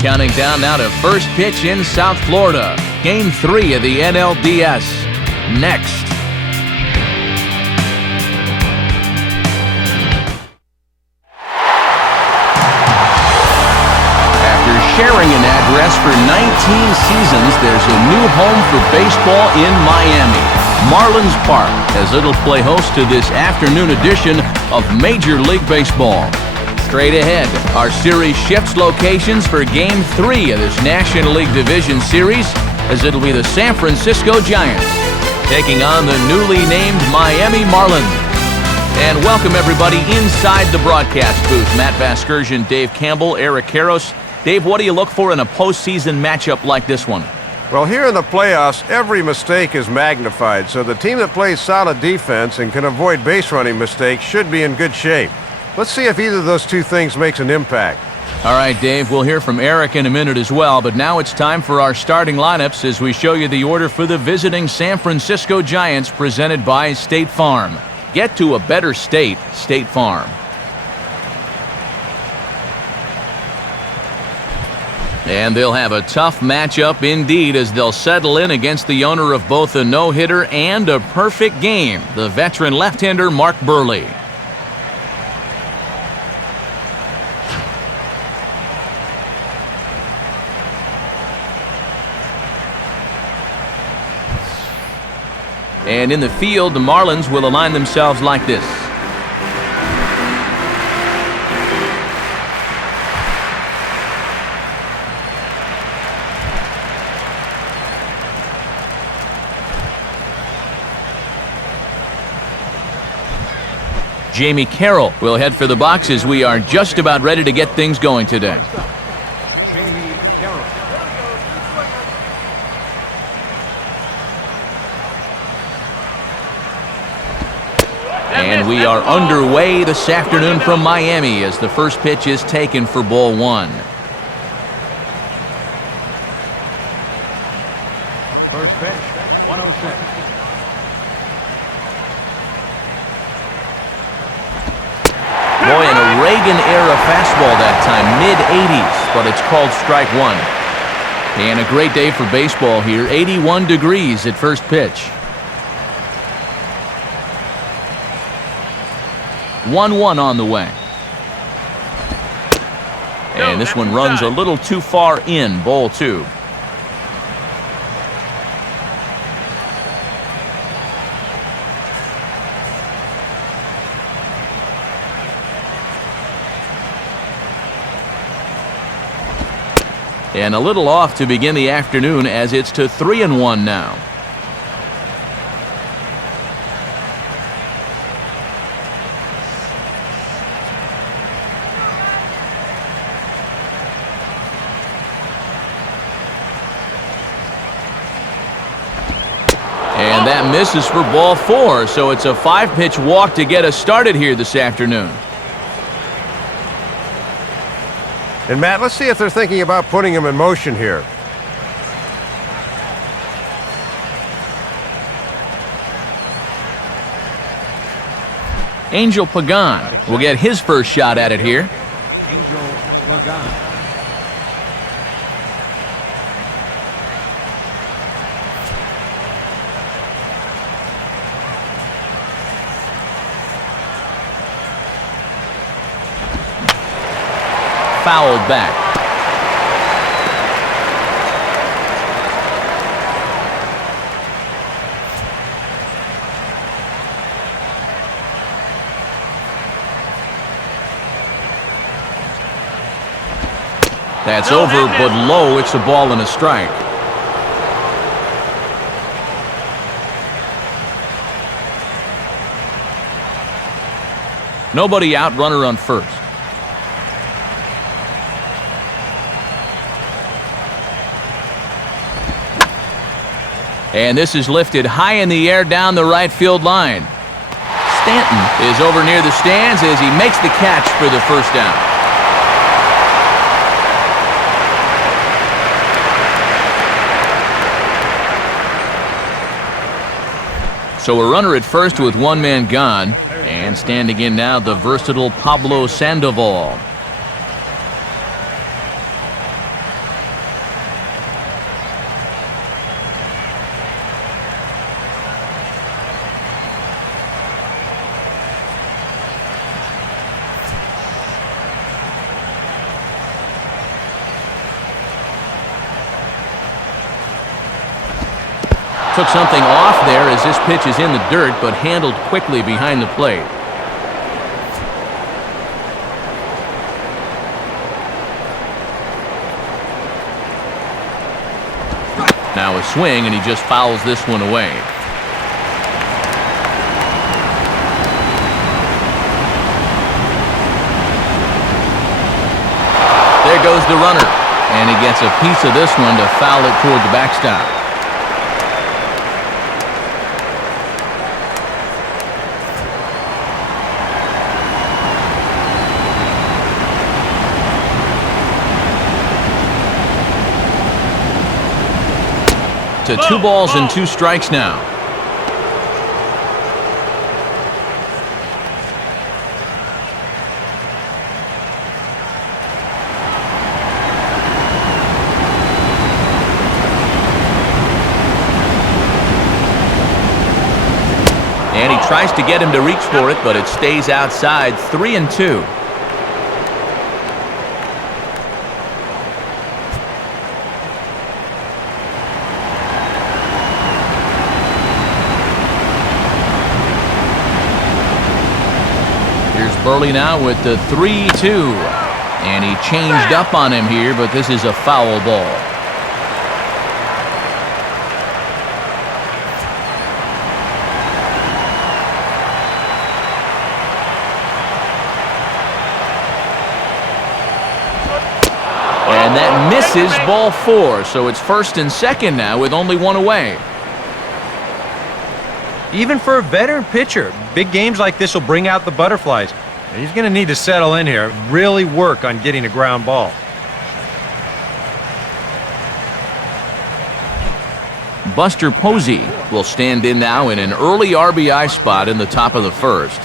Counting down now to first pitch in South Florida. Game 3 of the NLDS. Next. After sharing an address for 19 seasons, there's a new home for baseball in Miami. Marlins Park, as it'll play host to this afternoon edition of Major League Baseball. Straight ahead, our series shifts locations for Game 3 of this National League Division Series, as it'll be the San Francisco Giants taking on the newly named Miami Marlins. And welcome everybody inside the broadcast booth. Matt Vasgersian, Dave Campbell, Eric Karros. Dave, what do you look for in a postseason matchup like this one? Well, here in the playoffs, every mistake is magnified, so the team that plays solid defense and can avoid base running mistakes should be in good shape. Let's see if either of those two things makes an impact. All right, Dave, we'll hear from Eric in a minute as well, but now it's time for our starting lineups as we show you the order for the visiting San Francisco Giants presented by State Farm. Get to a better state, State Farm. And they'll have a tough matchup indeed as they'll settle in against the owner of both a no-hitter and a perfect game, the veteran left-hander Mark Buehrle. And in the field, the Marlins will align themselves like this. Jamie Carroll will head for the boxes. We are just about ready to get things going today. And we are underway this afternoon from Miami as the first pitch is taken for ball one. First pitch, 106. Boy, in a Reagan-era fastball that time, mid-80s, but it's called strike one. And a great day for baseball here, 81 degrees at first pitch. 1-1 on the way. And this one runs a little too far in, ball two. And a little off to begin the afternoon as it's to 3-1 now. And that misses for ball four, so it's a 5-pitch walk to get us started here this afternoon. And Matt, let's see if they're thinking about putting him in motion here. Angel Pagan will get his first shot at it here. Angel Pagan. Fouled back. That's over, but low. It's a ball and a strike. Nobody out, runner on first. And this is lifted high in the air down the right field line. Stanton is over near the stands as he makes the catch for the first down. So a runner at first with one man gone. And standing in now, the versatile Pablo Sandoval. Took something off there as this pitch is in the dirt, but handled quickly behind the plate. Now a swing, and he just fouls this one away. There goes the runner, and he gets a piece of this one to foul it toward the backstop. To 2 balls and 2 strikes now. And he tries to get him to reach for it, but it stays outside. 3-2. Burley now with the 3-2, and he changed up on him here, but this is a foul ball. And that misses, ball 4, so it's 1st and 2nd now with only 1 away. Even for a veteran pitcher, big games like this will bring out the butterflies. He's going to need to settle in here, really work on getting a ground ball. Buster Posey will stand in now in an early RBI spot in the top of the 1st.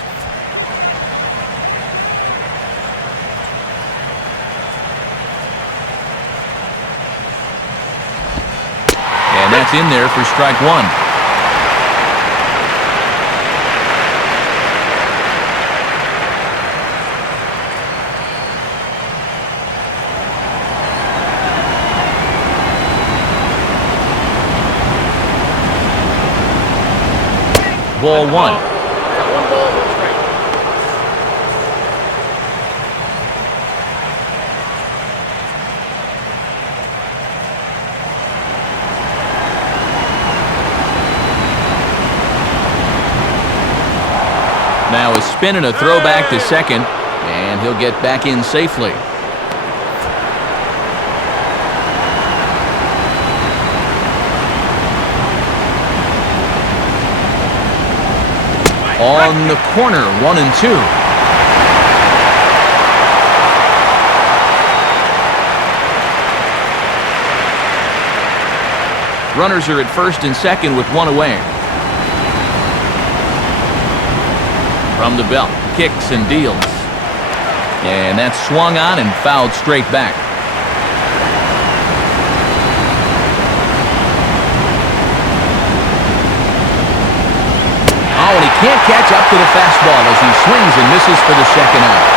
And that's in there for strike 1. Ball 1. Now a spin and a throwback to second, and he'll get back in safely. On the corner, 1-2. Runners are at 1st and 2nd with 1 away. From the belt, kicks and deals. And that's swung on and fouled straight back. Oh, and he can't catch up to the fastball as he swings and misses for the 2nd out.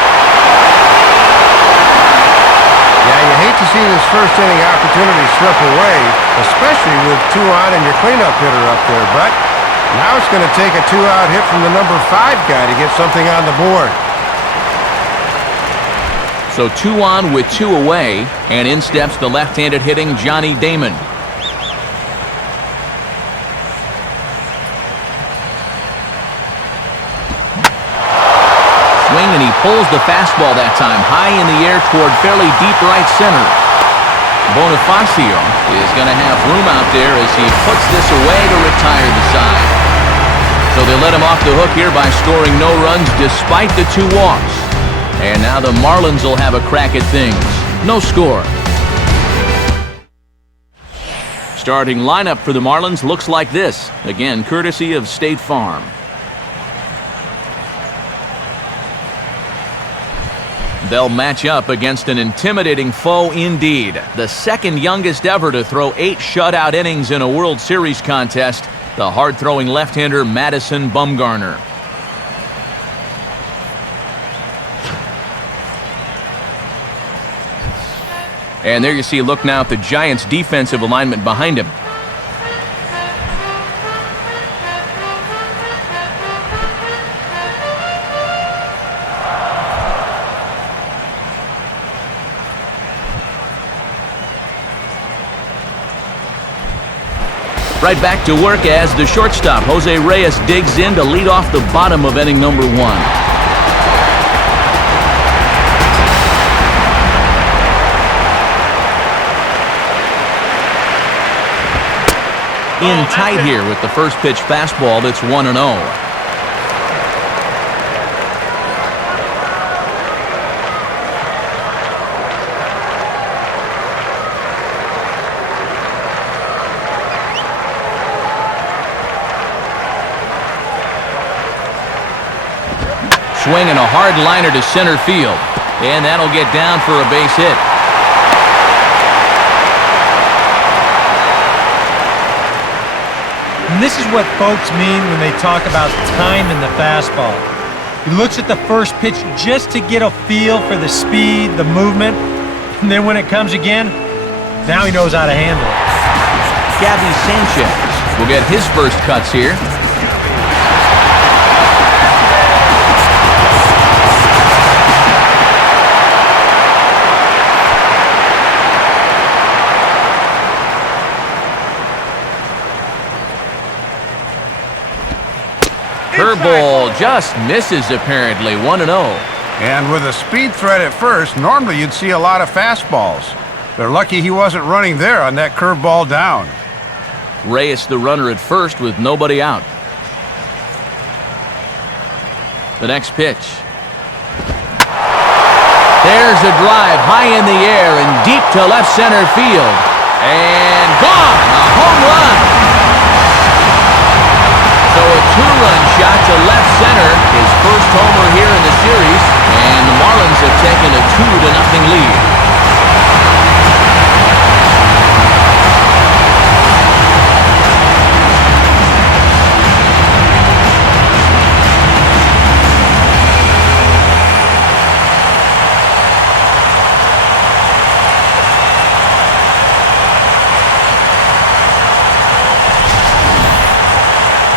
Yeah, you hate to see this first inning opportunity slip away, especially with 2 on and your cleanup hitter up there. But now it's going to take a 2-out hit from the number 5 guy to get something on the board. So 2 on with 2 away, and in steps the left-handed hitting Johnny Damon. And he pulls the fastball that time high in the air toward fairly deep right center. Bonifacio is going to have room out there as he puts this away to retire the side. So they let him off the hook here by scoring no runs despite the 2 walks. And now the Marlins will have a crack at things. No score. Starting lineup for the Marlins looks like this. Again, courtesy of State Farm. They'll match up against an intimidating foe indeed. The 2nd youngest ever to throw 8 shutout innings in a World Series contest, the hard-throwing left-hander Madison Bumgarner. And there you see, look now at the Giants' defensive alignment behind him. Right back to work as the shortstop, Jose Reyes, digs in to lead off the bottom of inning number 1. In tight here with the first pitch fastball that's 1-0. Swinging a hard liner to center field, and that'll get down for a base hit. And this is what folks mean when they talk about time in the fastball. He looks at the first pitch just to get a feel for the speed, the movement, and then when it comes again, now he knows how to handle it. Gabby Sanchez will get his first cuts here. Curveball just misses apparently, 1-0. And with a speed threat at first, normally you'd see a lot of fastballs. They're lucky he wasn't running there on that curveball down. Reyes the runner at first with nobody out. The next pitch. There's a drive high in the air and deep to left center field. And gone! A home run! So a 2-run shot to left center, his first homer here in the series, and the Marlins have taken a 2-0 lead.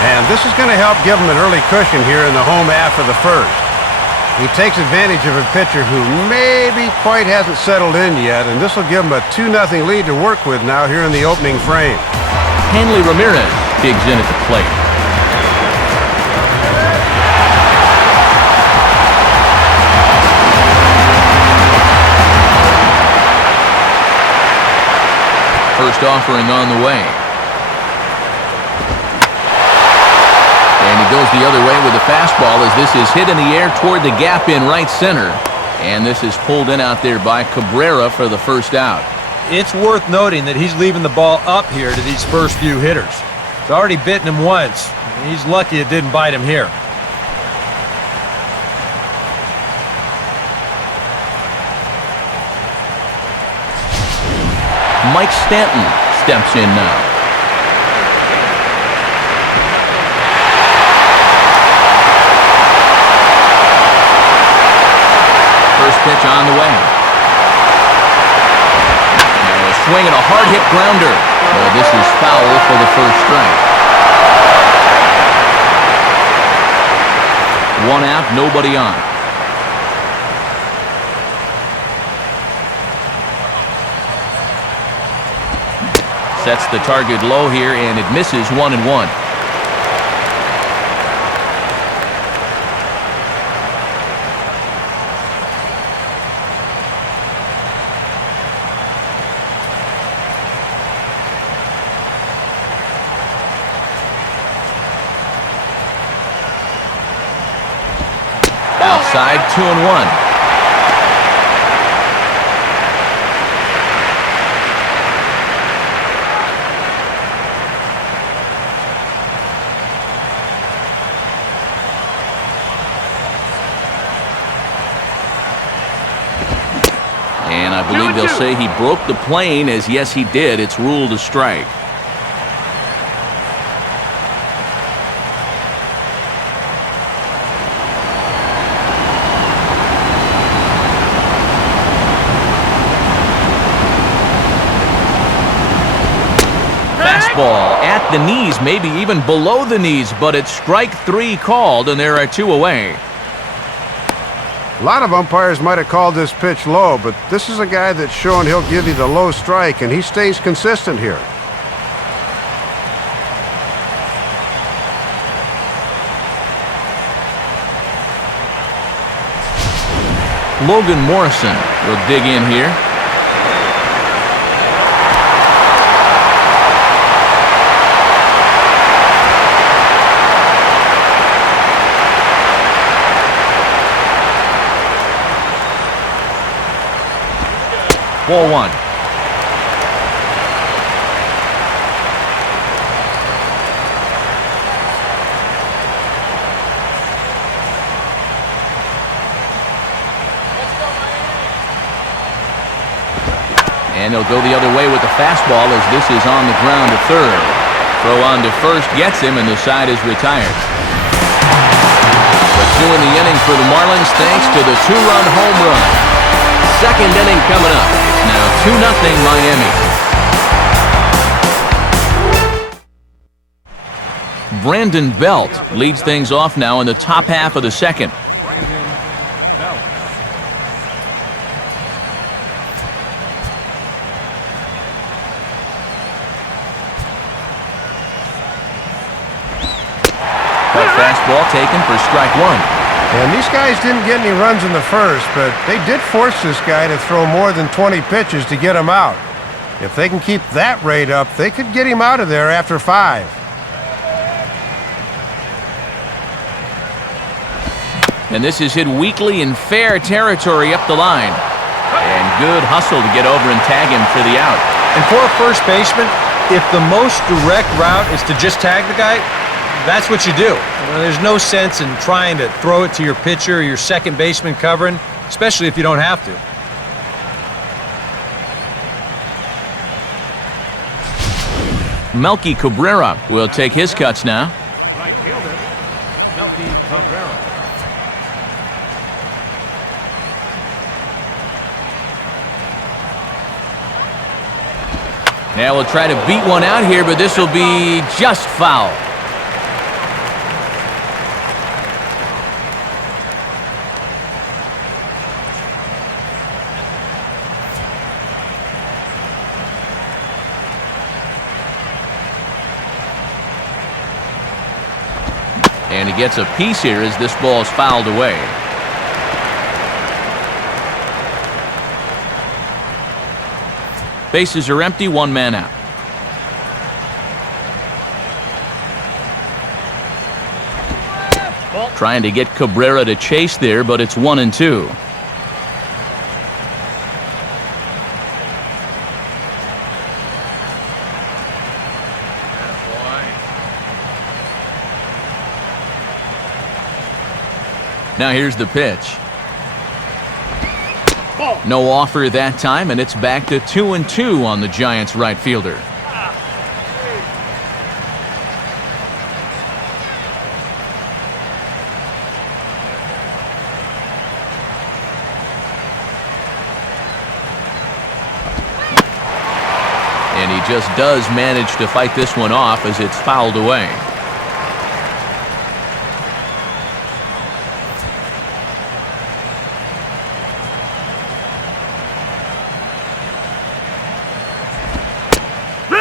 And this is going to help give him an early cushion here in the home half of the first. He takes advantage of a pitcher who maybe quite hasn't settled in yet, and this will give him a 2-0 lead to work with now here in the opening frame. Hanley Ramirez digs in at the plate. First offering on the way. And he goes the other way with the fastball as this is hit in the air toward the gap in right center. And this is pulled in out there by Cabrera for the first out. It's worth noting that he's leaving the ball up here to these first few hitters. It's already bitten him once. He's lucky it didn't bite him here. Mike Stanton steps in now. First pitch on the way. And a swing and a hard hit grounder. Well, this is foul for the first strike. 1 out, nobody on. Sets the target low here, and it misses 1-1. Outside, 2-1. And I believe they'll say he broke the plane, as yes he did. It's ruled a strike. Fastball at the knees, maybe even below the knees, but it's strike 3 called, and there are 2 away. A lot of umpires might have called this pitch low, but this is a guy that's shown he'll give you the low strike, and he stays consistent here. Logan Morrison will dig in here. Ball one. And he'll go the other way with the fastball as this is on the ground to third. Throw on to first gets him, and the side is retired. The two in the inning for the Marlins thanks to the two-run home run. Second inning coming up. It's now 2-0 Miami. Brandon Belt leads things off now in the top half of the second. Brandon Belt. Cut fastball taken for strike one. And these guys didn't get any runs in the first, but they did force this guy to throw more than 20 pitches to get him out. If they can keep that rate up, they could get him out of there after 5. And this is hit weakly in fair territory up the line. And good hustle to get over and tag him for the out. And for a first baseman, if the most direct route is to just tag the guy, that's what you do. There's no sense in trying to throw it to your pitcher or your second baseman covering, especially if you don't have to. Melky Cabrera will take his cuts now. Right fielder, Melky Cabrera. Now we'll try to beat one out here, but this will be just foul. And he gets a piece here as this ball is fouled away. Bases are empty, one man out. Trying to get Cabrera to chase there, but it's 1-2. Now here's the pitch. No offer that time, and it's back to 2-2 on the Giants' right fielder. And he just does manage to fight this one off as it's fouled away.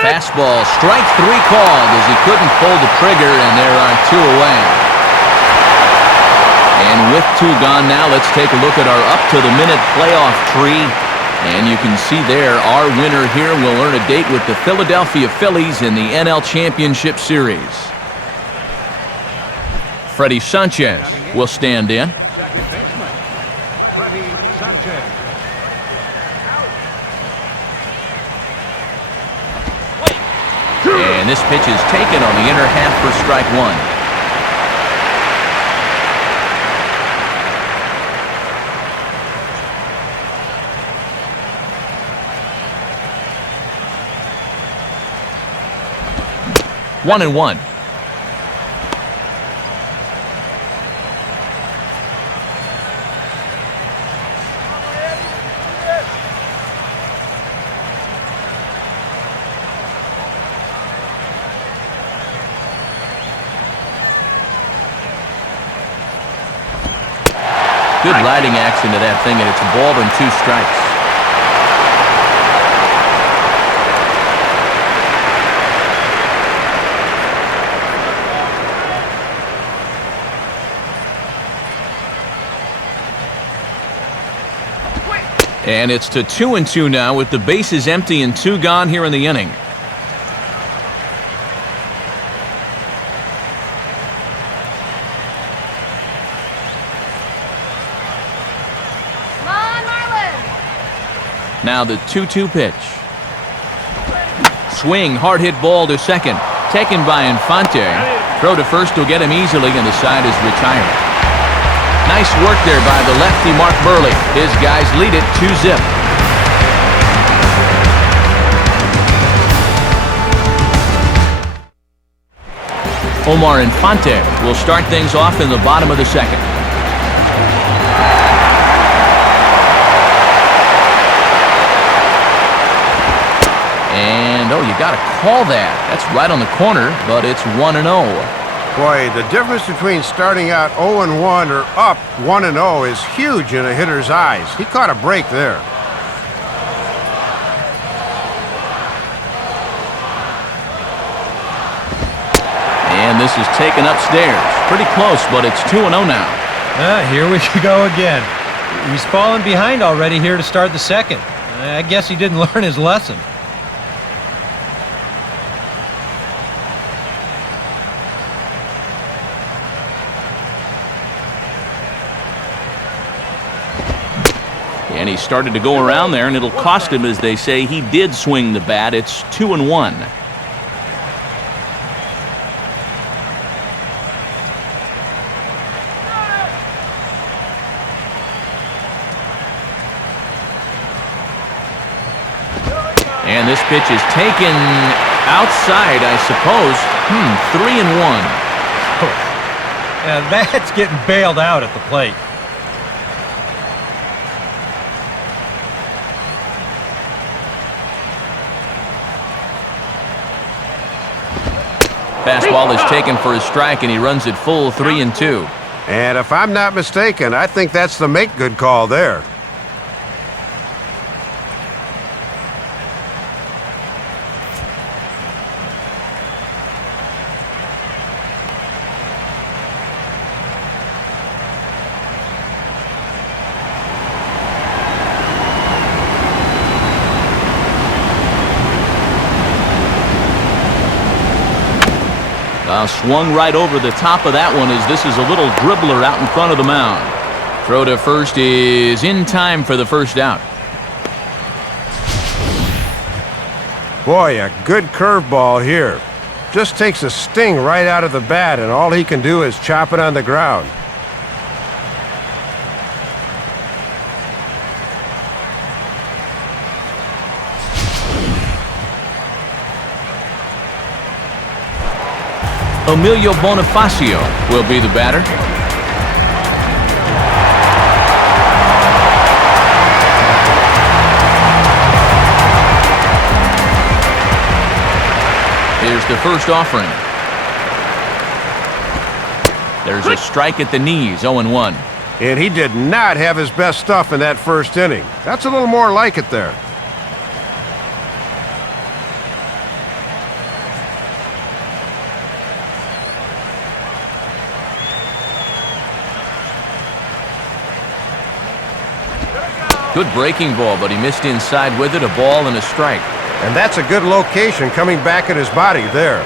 Fastball, strike 3 called as he couldn't pull the trigger, and there are 2 away. And with 2 gone now, let's take a look at our up-to-the-minute playoff tree. And you can see there, our winner here will earn a date with the Philadelphia Phillies in the NL Championship Series. Freddie Sanchez will stand in. Second baseman, Freddie Sanchez. And this pitch is taken on the inner half for strike 1. One and one. Good lighting action to that thing, and it's a ball and 2 strikes. And it's to 2-2 now with the bases empty and 2 gone here in the inning. Come on, Marlins! Now the 2-2 pitch. Swing, hard hit ball to second. Taken by Infante. Throw to first will get him easily, and the side is retired. Nice work there by the lefty Mark Burley. His guys lead it 2-0. Omar Infante will start things off in the bottom of the second. And, oh, you got to call that. That's right on the corner, but it's 1-0. Boy, the difference between starting out 0-1 or up 1-0 is huge in a hitter's eyes. He caught a break there. And this is taken upstairs. Pretty close, but it's 2-0 now. Here we go again. He's fallen behind already here to start the second. I guess he didn't learn his lesson. And he started to go around there, and it'll cost him, as they say. He did swing the bat. It's 2-1. And this pitch is taken outside, I suppose. 3-1. And that's getting bailed out at the plate. Fastball is taken for a strike, and he runs it full 3-2. And if I'm not mistaken, I think that's the make good call there. Swung right over the top of that one, as this is a little dribbler out in front of the mound. Throw to first is in time for the first out. Boy, a good curveball here. Just takes a sting right out of the bat, and all he can do is chop it on the ground. Emilio Bonifacio will be the batter. Here's the first offering. There's a strike at the knees, 0-1. And he did not have his best stuff in that first inning. That's a little more like it there. Good breaking ball, but he missed inside with it, a ball and a strike. And that's a good location coming back at his body there.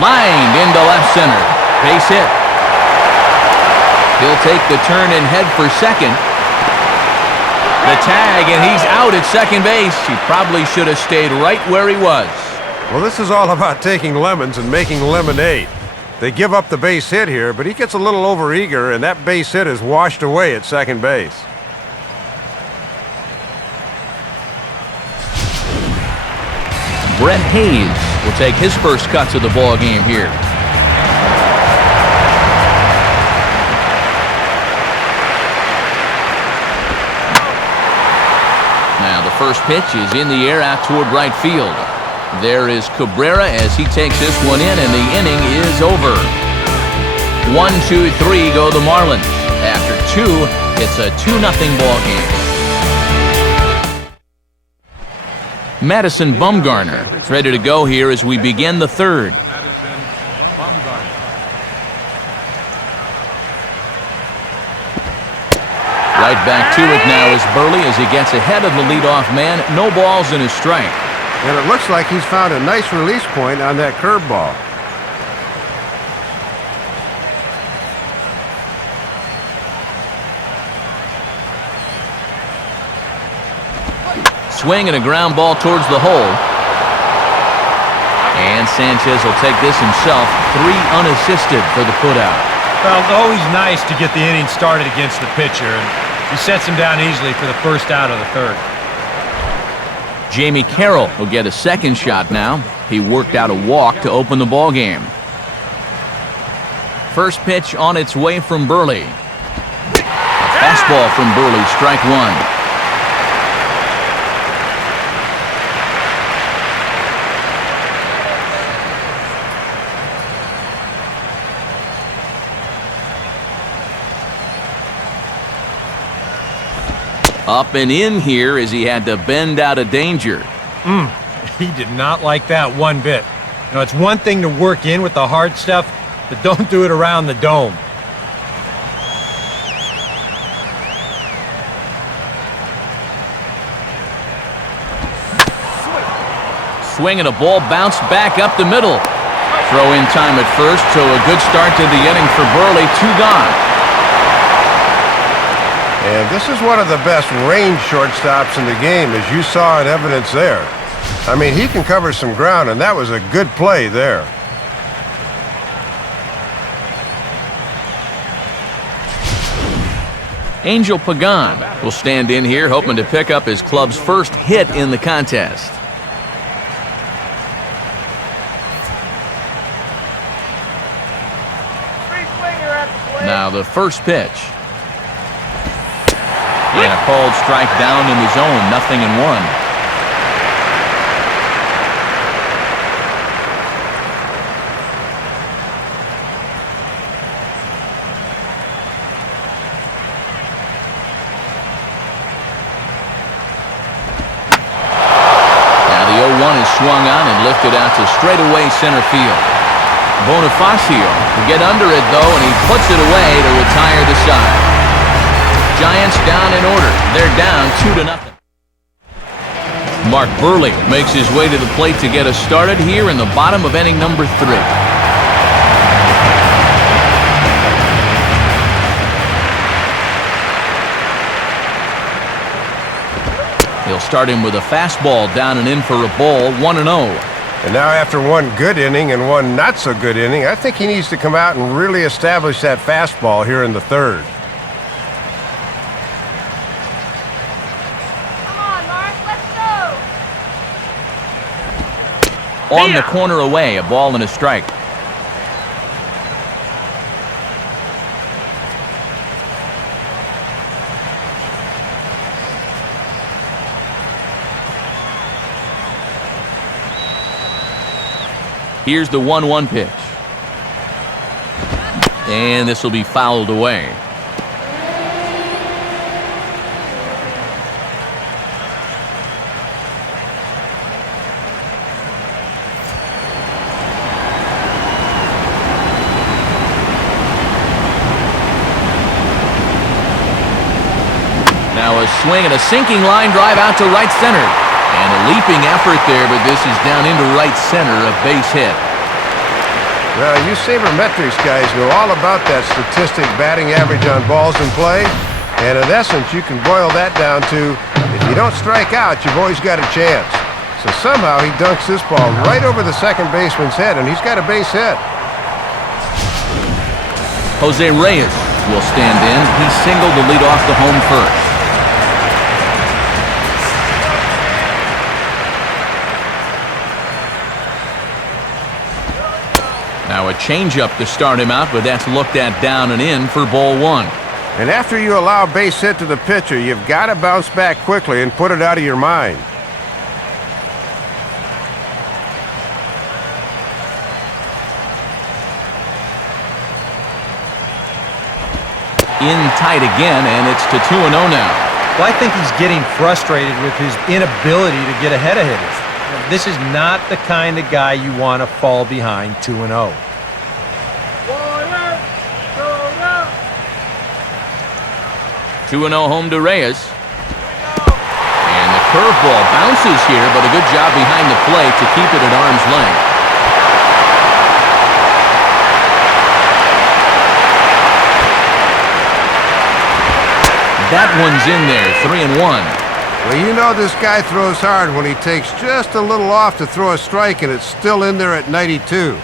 Lined into left center. Base hit. He'll take the turn and head for second. The tag, and he's out at second base. He probably should have stayed right where he was. Well, this is all about taking lemons and making lemonade. They give up the base hit here, but he gets a little overeager, and that base hit is washed away at second base. Brett Hayes will take his first cuts of the ball game here. Now the first pitch is in the air out toward right field. There is Cabrera as he takes this one in, and the inning is over. 1-2-3 go the Marlins. After two, it's a 2-0 ball game. Madison Bumgarner is ready to go here as we begin the third. Madison Bumgarner. Right back to it now is Burley as he gets ahead of the leadoff man. No balls and a strike. And it looks like he's found a nice release point on that curveball. Swing and a ground ball towards the hole. And Sanchez will take this himself. 3 unassisted for the putout. Well, it's always nice to get the inning started against the pitcher, and he sets him down easily for the first out of the third. Jamie Carroll will get a second shot now. He worked out a walk to open the ball game. First pitch on its way from Burley. A fastball from Burley, strike 1. Up and in here as he had to bend out of danger. He did not like that one bit. You know, it's one thing to work in with the hard stuff, but don't do it around the dome. Swing and a ball bounced back up the middle. Throw in time at first, so a good start to the inning for Burley. 2 gone. And this is one of the best range shortstops in the game, as you saw in evidence there. I mean, he can cover some ground, and that was a good play there. Angel Pagan will stand in here, hoping to pick up his club's first hit in the contest. Now the first pitch. And a called strike down in the zone, 0-1. Now the 0-1 is swung on and lifted out to straightaway center field. Bonifacio will get under it though, and he puts it away to retire the side. Giants down in order. They're down 2-0. Mark Burley makes his way to the plate to get us started here in the bottom of inning number 3. He'll start him with a fastball down and in for a ball, 1-0. And now after one good inning and one not so good inning, I think he needs to come out and really establish that fastball here in the third. On the corner away, a ball and a strike. Here's the 1-1 pitch. And this will be fouled away. Now a swing and a sinking line drive out to right center. And a leaping effort there, but this is down into right center, a base hit. Well, you sabermetrics guys know all about that statistic batting average on balls in play. And in essence, you can boil that down to, if you don't strike out, you've always got a chance. So somehow he dunks this ball right over the second baseman's head, and he's got a base hit. Jose Reyes will stand in. He singled to lead off the home first. Now a changeup to start him out, but that's looked at down and in for ball 1. And after you allow a base hit to the pitcher, you've got to bounce back quickly and put it out of your mind. In tight again, and it's to 2-0 now. Well, I think he's getting frustrated with his inability to get ahead of hitters. This is not the kind of guy you want to fall behind 2-0. 2-0 home to Reyes. And the curveball bounces here, but a good job behind the plate to keep it at arm's length. That one's in there, 3-1. Well, you know this guy throws hard when he takes just a little off to throw a strike, and it's still in there at 92.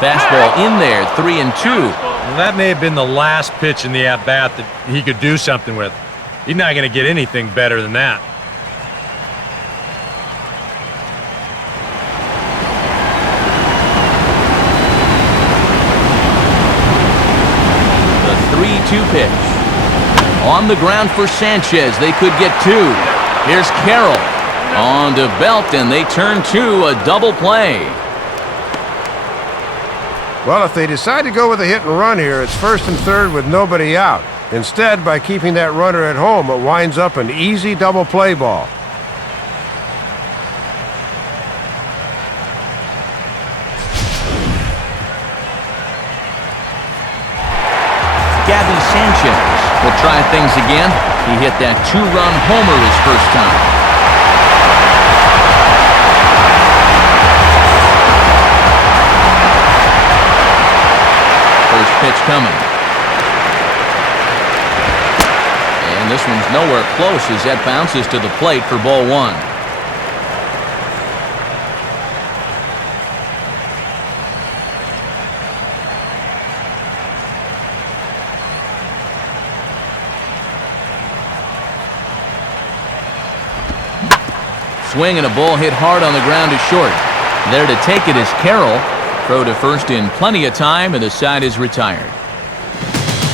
Fastball in there, 3-2. Well, that may have been the last pitch in the at-bat that he could do something with. He's not going to get anything better than that. The 3-2 pitch. On the ground for Sanchez. They could get two. Here's Carroll. On to Belt, and they turn to a double play. Well, if they decide to go with a hit and run here, it's first and third with nobody out. Instead, by keeping that runner at home, it winds up an easy double play ball. Gabby Sanchez will try things again. He hit that two-run homer his first time. First pitch coming. And this one's nowhere close as that bounces to the plate for ball one. Swing and a ball hit hard on the ground to short. There to take it is Carroll. Throw to first in plenty of time, and the side is retired.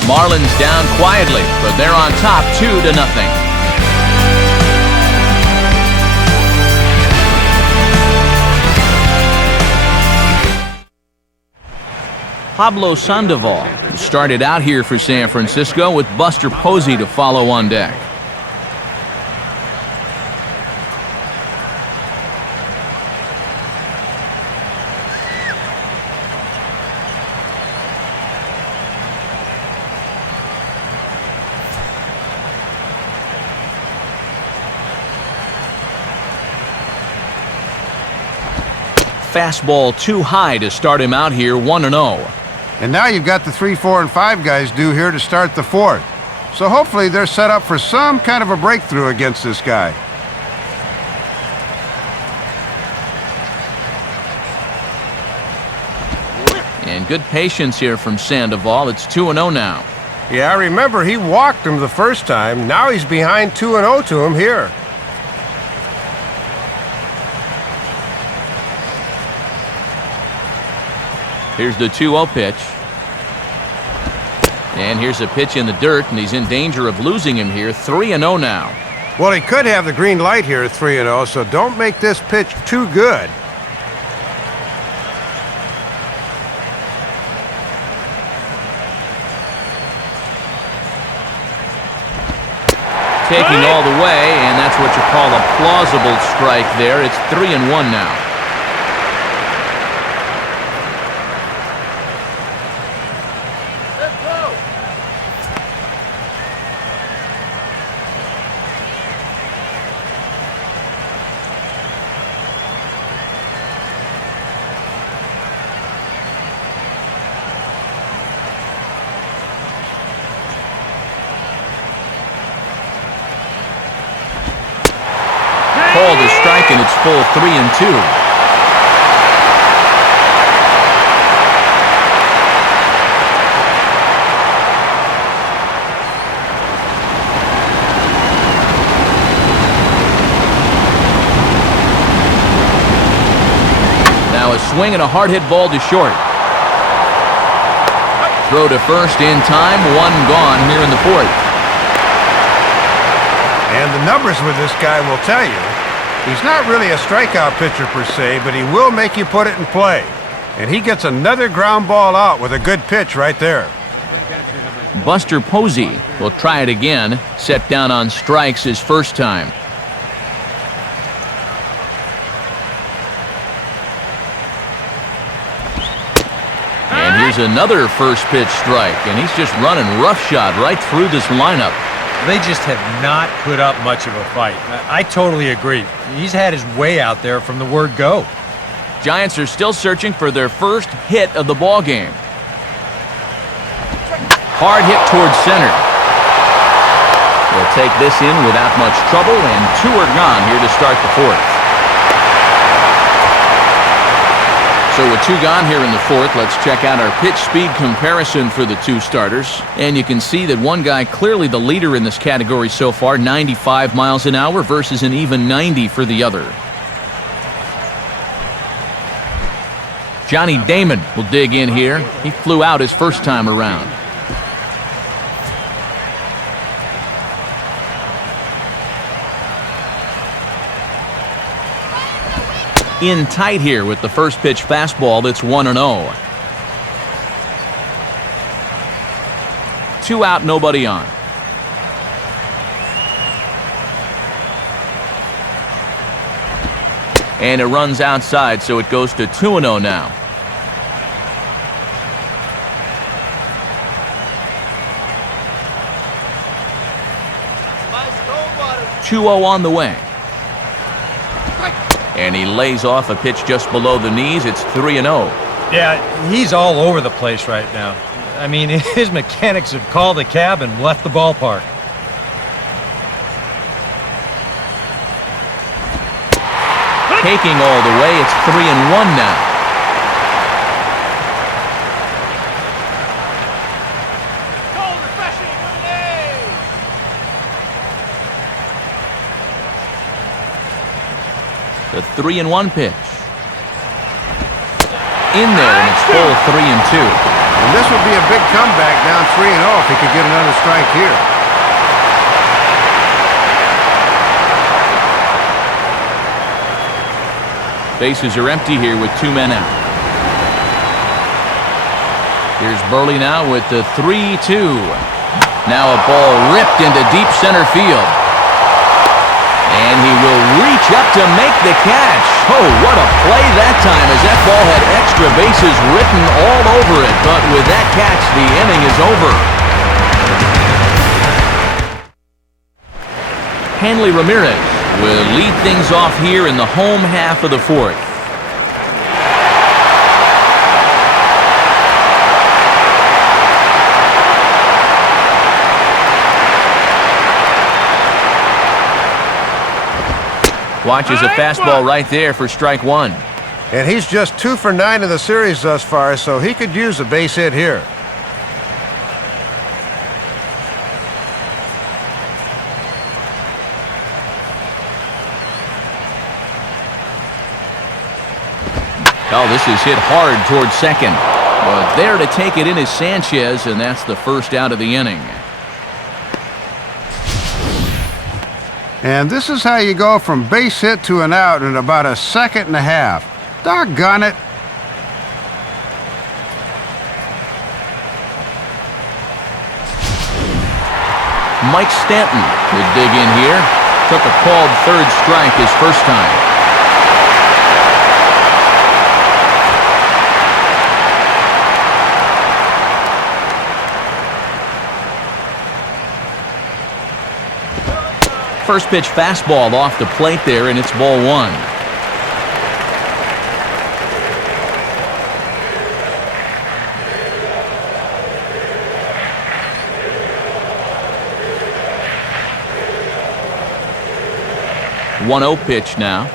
Marlins down quietly, but they're on top 2-0. Pablo Sandoval started out here for San Francisco with Buster Posey to follow on deck. Fastball too high to start him out here, 1-0. And now you've got the 3, 4, and 5 guys due here to start the fourth. So hopefully they're set up for some kind of a breakthrough against this guy. And good patience here from Sandoval. It's 2-0 now. Yeah, I remember he walked him the first time. Now he's behind 2-0 to him here. Here's the 2-0 pitch. And here's a pitch in the dirt, and he's in danger of losing him here. 3-0 now. Well, he could have the green light here at 3-0, so don't make this pitch too good. Taking all the way, and that's what you call a plausible strike there. It's 3-1 now. Called a strike, and it's full 3-2. Now a swing and a hard hit ball to short. Throw to first in time, one gone here in the fourth. And the numbers with this guy will tell you He's not really a strikeout pitcher per se, but he will make you put it in play. And he gets another ground ball out with a good pitch right there. Buster Posey will try it again, set down on strikes his first time. And here's another first pitch strike, and he's just running roughshod right through this lineup. They just have not put up much of a fight. I totally agree. He's had his way out there from the word go. Giants are still searching for their first hit of the ball game. Hard hit towards center. They'll take this in without much trouble, and 2 are gone here to start the 4th. So with 2 gone here in the 4th, let's check out our pitch speed comparison for the 2 starters. And you can see that one guy clearly the leader in this category so far, 95 miles an hour versus an even 90 for the other. Johnny Damon will dig in here. He flew out his first time around. In tight here with the first pitch fastball that's 1-0. 2 out, nobody on. And it runs outside, so it goes to 2-0 now. Nice 2-0 on the way. And he lays off a pitch just below the knees. It's 3-0. Yeah, he's all over the place right now. I mean, his mechanics have called a cab and left the ballpark. Taking all the way, it's 3-1 now. The 3-1 pitch. In there, and it's full 3-2. And this would be a big comeback down 3-0 if he could get another strike here. Bases are empty here with 2 men out. Here's Burley now with the 3-2. Now a ball ripped into deep center field. And he will reach up to make the catch. Oh, what a play that time, as that ball had extra bases written all over it. But with that catch, the inning is over. Hanley Ramirez will lead things off here in the home half of the 4th. Watches a fastball right there for strike 1. And he's just 2 for 9 in the series thus far, so he could use a base hit here. Oh, this is hit hard towards second. But there to take it in is Sanchez, and that's the first out of the inning. And this is how you go from base hit to an out in about a second and a half. Doggone it. Mike Stanton would dig in here. Took a called 3rd strike his first time. First pitch fastball off the plate there, and it's ball 1. One-0 pitch now.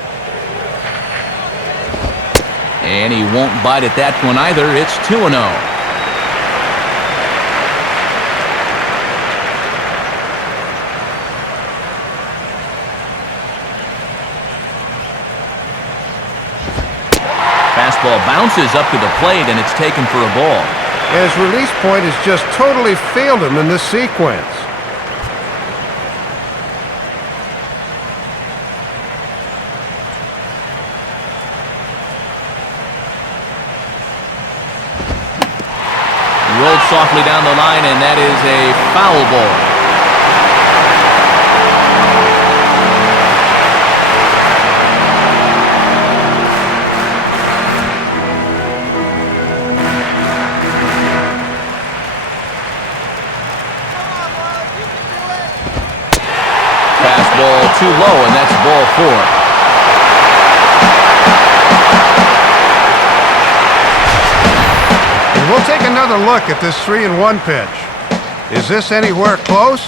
And he won't bite at that one either. It's 2-0. Fastball bounces up to the plate, and it's taken for a ball. And his release point has just totally failed him in this sequence. rolled softly down the line, and that is a foul ball. Fastball too low, and that's ball 4. We'll take another look at this 3-1 pitch. Is this anywhere close?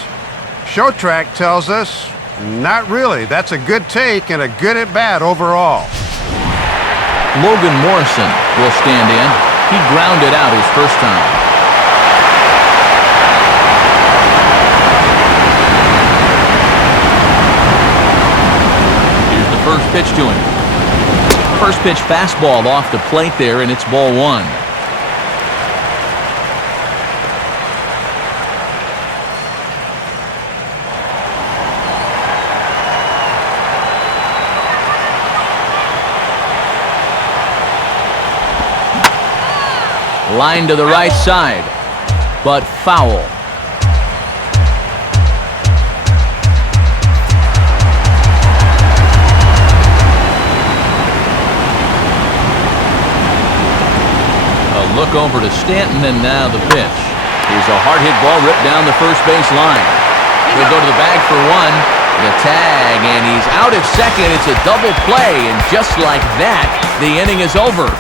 Show track tells us not really. That's a good take and a good at-bat overall. Logan Morrison will stand in. He grounded out his first time. Here's the first pitch to him. First pitch fastball off the plate there, and it's ball 1. Line to the right side, but foul. A look over to Stanton, and now the pitch. Here's a hard hit ball ripped down the first base line. He'll go to the bag for 1. The tag, and he's out at second. It's a double play, and just like that, the inning is over.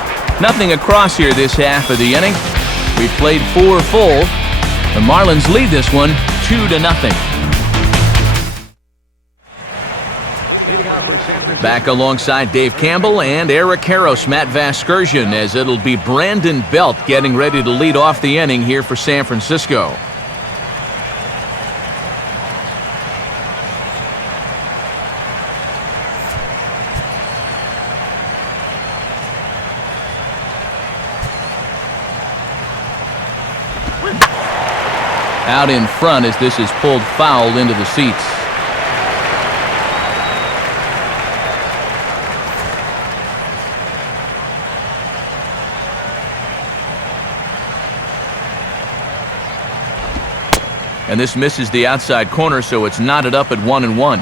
Nothing across here this half of the inning. We've played 4 full. The Marlins lead this one 2-0. Back alongside Dave Campbell and Eric Harros, Matt Vasgersian, as it'll be Brandon Belt getting ready to lead off the inning here for San Francisco. Out in front as this is pulled foul into the seats. And this misses the outside corner, so it's knotted up at 1-1.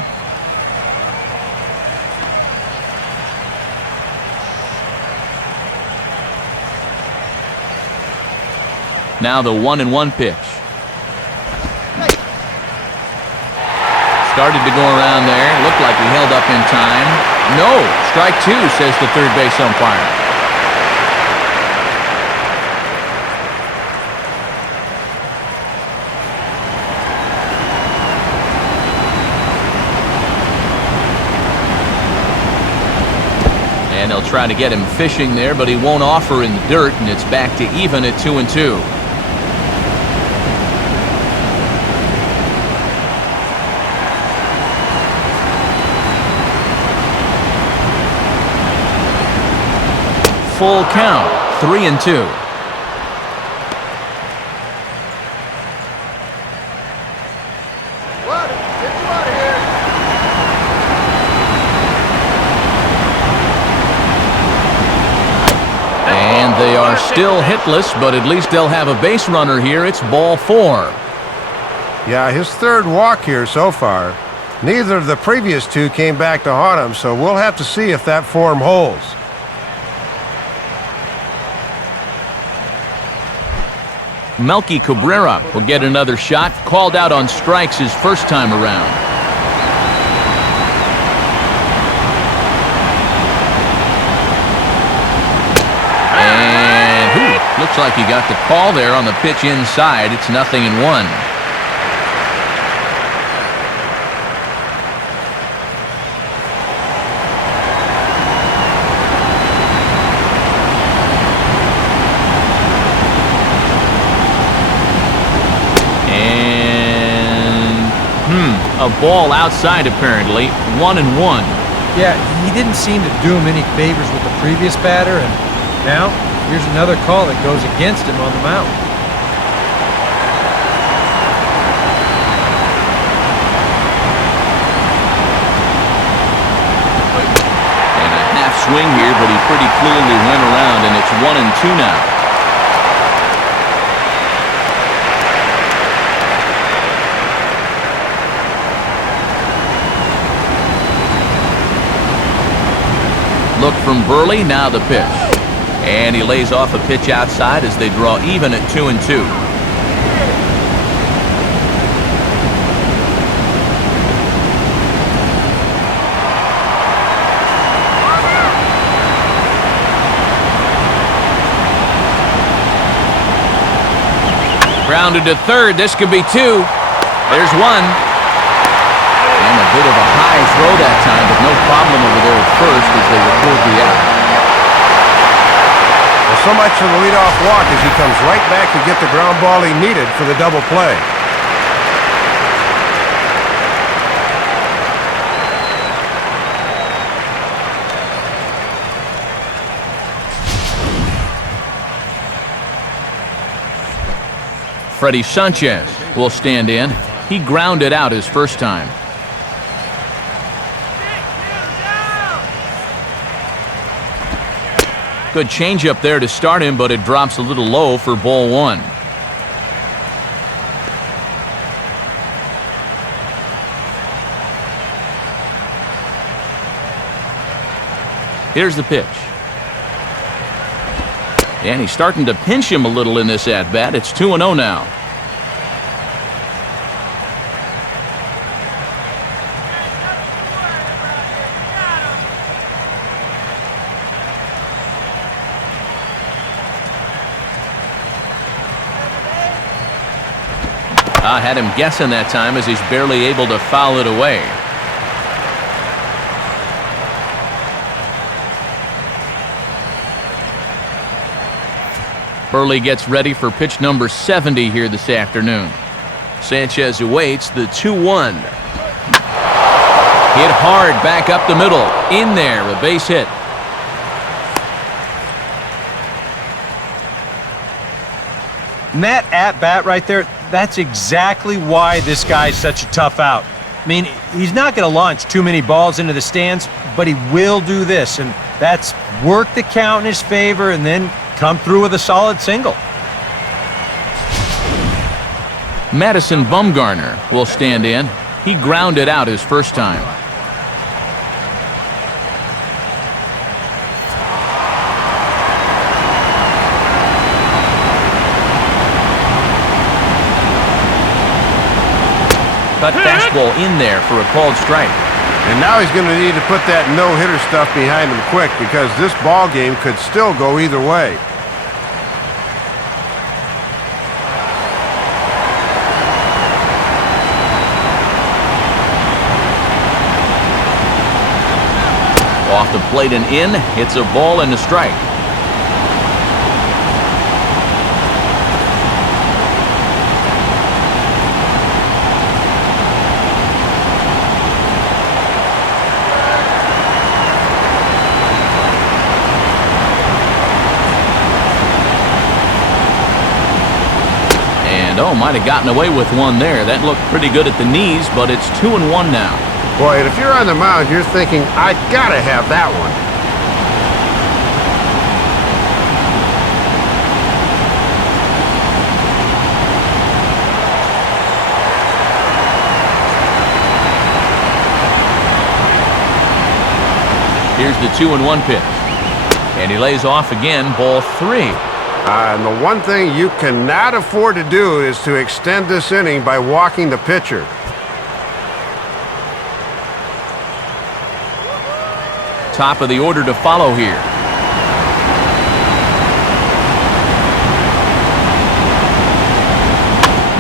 Now the 1-1 pitch. Started to go around there. Looked like he held up in time. No. Strike 2, says the third base umpire. And they'll try to get him fishing there, but he won't offer in the dirt, and it's back to even at 2-2. Full count, 3-2. And they are still hitless, but at least they'll have a base runner here. It's ball 4. Yeah, his third walk here so far. Neither of the previous 2 came back to haunt him, so we'll have to see if that form holds. Melky Cabrera will get another shot, called out on strikes his first time around. And looks like he got the call there on the pitch inside. It's 0-1. A ball outside, apparently. 1-1. Yeah, he didn't seem to do him any favors with the previous batter, and now here's another call that goes against him on the mound. And a half swing here, but he pretty clearly went around, and it's 1-2 now. from Burley. Now the pitch. And he lays off a pitch outside as they draw even at 2-2. Grounded to third. This could be two. There's one. And a bit of a high throw that time, but no problem over there at first as they record the out. Well, so much for the leadoff walk as he comes right back to get the ground ball he needed for the double play. Freddie Sanchez will stand in. He grounded out his first time. Good changeup there to start him, but it drops a little low for ball one. Here's the pitch. And he's starting to pinch him a little in this at-bat. It's 2-0 now. I had him guessing that time as he's barely able to foul it away. Burley gets ready for pitch number 70 here this afternoon. Sanchez awaits the 2-1. Hit hard back up the middle. In there, a base hit. And that at-bat right there, that's exactly why this guy's such a tough out. I mean, he's not going to launch too many balls into the stands, but he will do this, and that's work the count in his favor and then come through with a solid single. Madison Bumgarner will stand in. He grounded out his first time. Cut fastball in there for a called strike. And now he's going to need to put that no-hitter stuff behind him quick because this ball game could still go either way. Off the plate and in, hits a ball and a strike. And oh, might have gotten away with one there. That looked pretty good at the knees, but it's 2-1 now. Boy, and if you're on the mound, you're thinking, I gotta have that one. Here's the 2-1 pitch. And he lays off again, ball three. And the one thing you cannot afford to do is to extend this inning by walking the pitcher. Top of the order to follow here.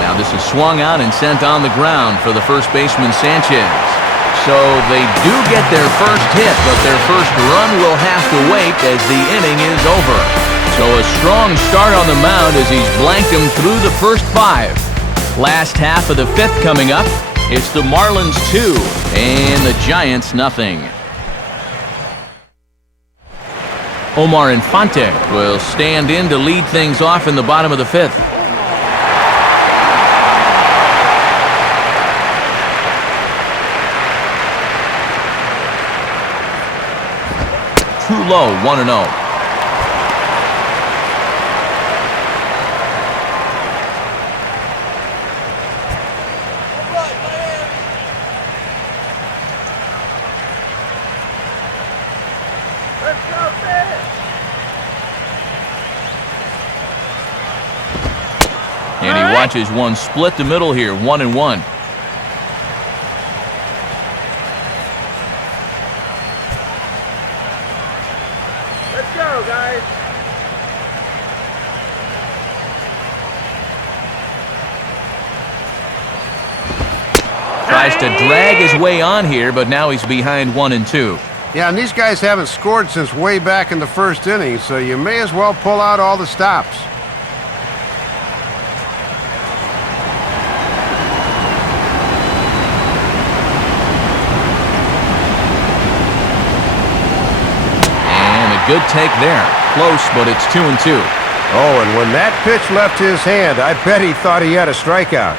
Now this is swung out and sent on the ground for the first baseman Sanchez. So they do get their first hit, but their first run will have to wait as the inning is over. So a strong start on the mound as he's blanked him through the first five. Last half of the fifth coming up. It's the Marlins 2 and the Giants nothing. Omar Infante will stand in to lead things off in the bottom of the fifth. Too low, 1-0. Let's go! watches one split the middle here, 1-1. Let's go, guys. Tries to drag his way on here, but now he's behind 1-2. Yeah, and these guys haven't scored since way back in the first inning, so you may as well pull out all the stops. And a good take there. Close, but it's 2-2. Oh, and when that pitch left his hand, I bet he thought he had a strikeout.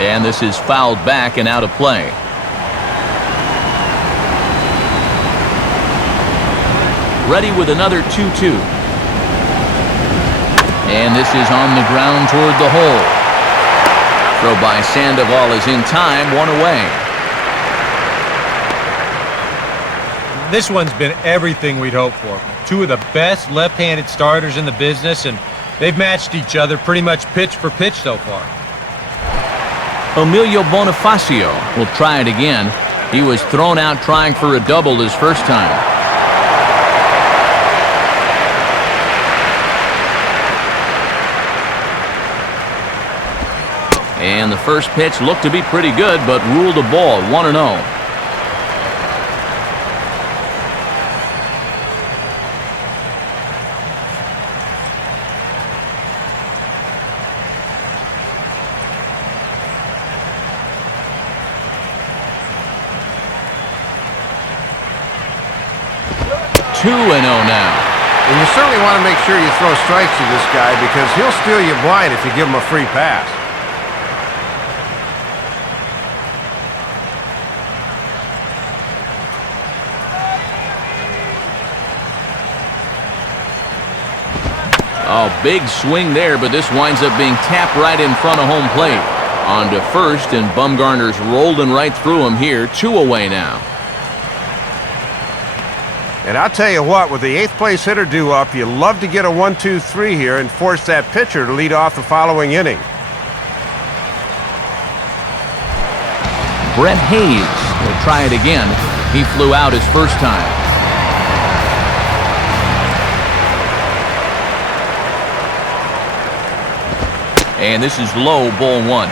And this is fouled back and out of play. Ready with another 2-2. And this is on the ground toward the hole. Throw by Sandoval is in time, 1 away. This one's been everything we'd hoped for. Two of the best left-handed starters in the business, and they've matched each other pretty much pitch for pitch so far. Emilio Bonifacio will try it again. He was thrown out trying for a double his first time. And the first pitch looked to be pretty good, but ruled a ball, 1-0. Now. And you certainly want to make sure you throw strikes to this guy because he'll steal you blind if you give him a free pass. Oh, big swing there, but this winds up being tapped right in front of home plate. On to first, and Bumgarner's rolling right through him here. 2 away now. And I'll tell you what, with the 8th place hitter due up, you love to get a 1-2-3 here and force that pitcher to lead off the following inning. Brett Hayes will try it again. He flew out his first time. And this is low, ball 1.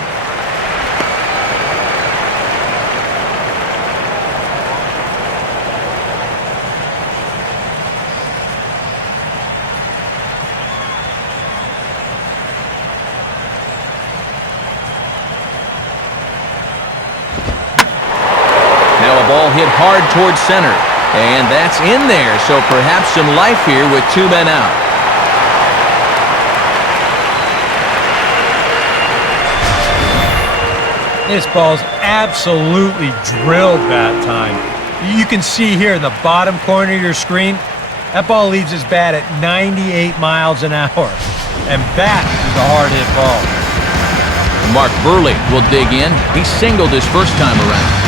Hit hard towards center, and that's in there, so perhaps some life here with 2 men out. This ball's absolutely drilled that time. You can see here in the bottom corner of your screen, that ball leaves his bat at 98 miles an hour, and that is a hard hit ball. Mark Burley will dig in. He singled his first time around.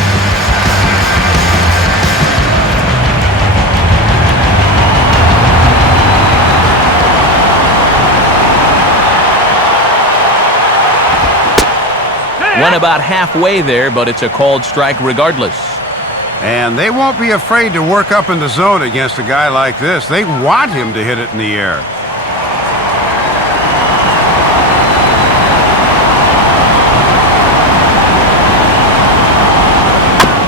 Went about halfway there, but it's a called strike regardless. And they won't be afraid to work up in the zone against a guy like this. They want him to hit it in the air.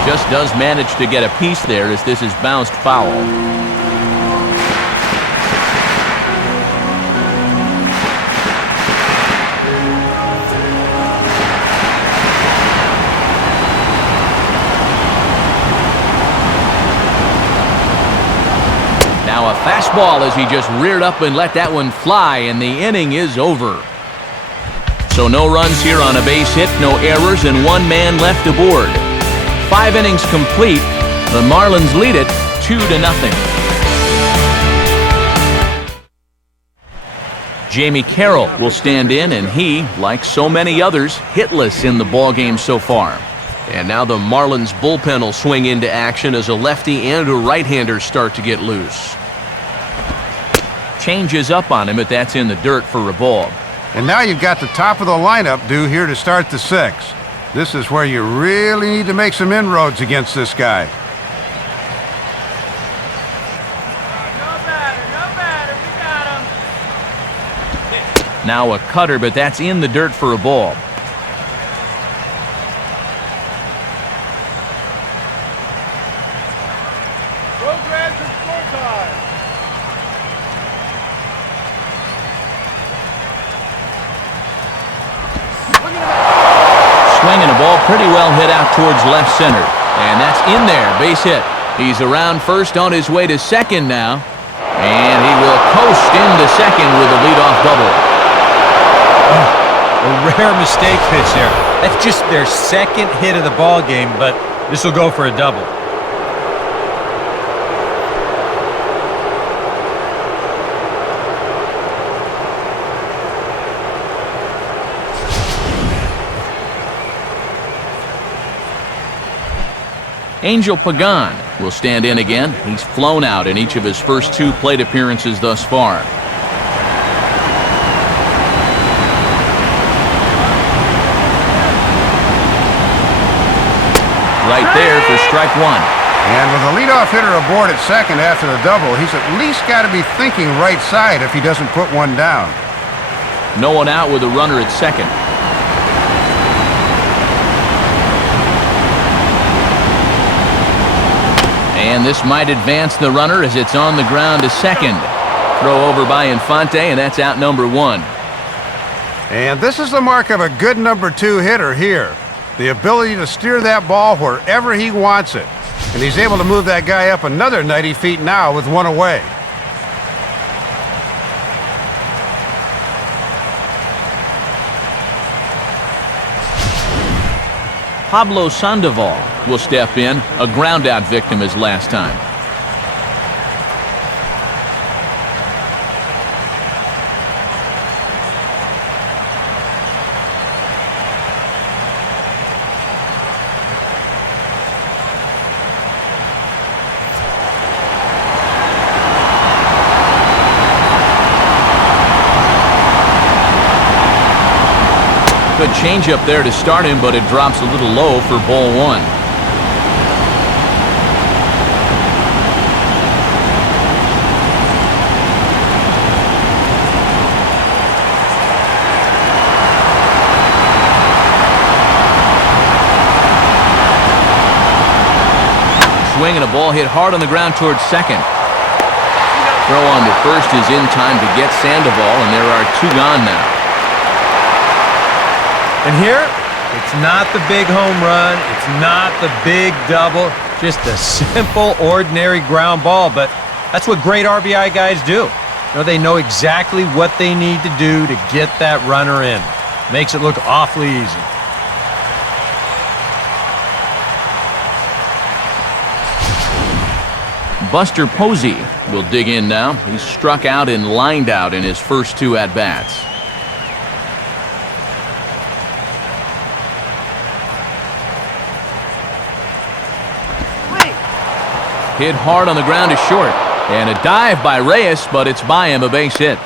Just does manage to get a piece there as this is bounced foul. Now a fastball as he just reared up and let that one fly, and the inning is over. So no runs here on a base hit, no errors, and 1 man left aboard. 5 innings complete. The Marlins lead it 2-0. Jamie Carroll will stand in, and he, like so many others, hitless in the ballgame so far. And now the Marlins bullpen will swing into action as a lefty and a right-hander start to get loose. Changes up on him, but that's in the dirt for a ball. And now you've got the top of the lineup due here to start the sixth. This is where you really need to make some inroads against this guy. Now a cutter, but that's in the dirt for a ball. Swinging a ball pretty well hit out towards left center. And that's in there, base hit. He's around first on his way to second now. And he will coast into second with a leadoff double. A rare mistake pitch there. That's just their second hit of the ball game, but this will go for a double. Angel Pagan will stand in again. He's flown out in each of his first two plate appearances thus far. Right there for strike one. And with a leadoff hitter aboard at second after the double, he's at least got to be thinking right side if he doesn't put one down. No one out with a runner at second. And this might advance the runner as it's on the ground to second. Throw over by Infante, and that's out number one. And this is the mark of a good number two hitter here. The ability to steer that ball wherever he wants it. And he's able to move that guy up another 90 feet now with one away. Pablo Sandoval will step in, a ground-out victim as last time. Good changeup there to start him, but it drops a little low for ball one. Swinging a ball hit hard on the ground towards second. Throw on to first is in time to get Sandoval, and there are two gone now. And here, it's not the big home run, it's not the big double, just a simple, ordinary ground ball, but that's what great RBI guys do. You know, they know exactly what they need to do to get that runner in. Makes it look awfully easy. Buster Posey will dig in now. He's struck out and lined out in his first two at-bats. Hit hard on the ground to short. And a dive by Reyes, but it's by him, a base hit.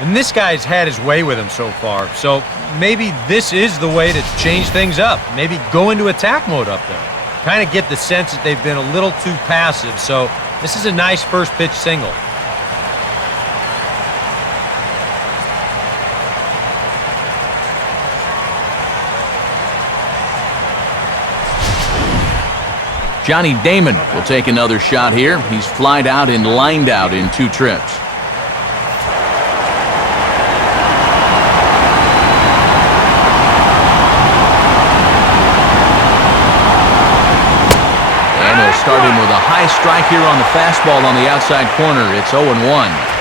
And this guy's had his way with him so far, so maybe this is the way to change things up. Maybe go into attack mode up there. Kind of get the sense that they've been a little too passive, so this is a nice first pitch single. Johnny Damon will take another shot here. He's flied out and lined out in two trips. And he'll start him with a high strike here on the fastball on the outside corner. It's 0-1.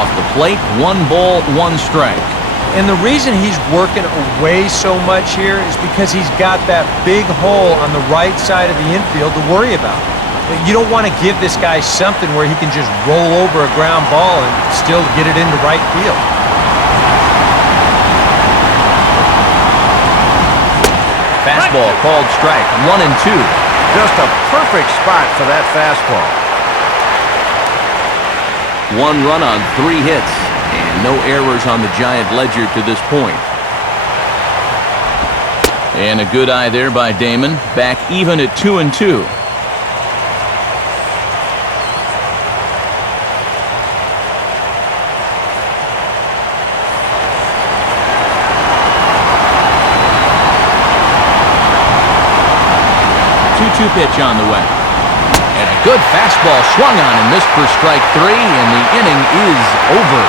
Off the plate, 1 ball, 1 strike. And the reason he's working away so much here is because he's got that big hole on the right side of the infield to worry about. You don't want to give this guy something where he can just roll over a ground ball and still get it into right field. Fastball called strike, 1-2. Just a perfect spot for that fastball. 1 run on 3 hits, and no errors on the Giant ledger to this point. And a good eye there by Damon, back even at 2-2. Pitch on the way. And a good fastball swung on and missed for strike 3, and the inning is over.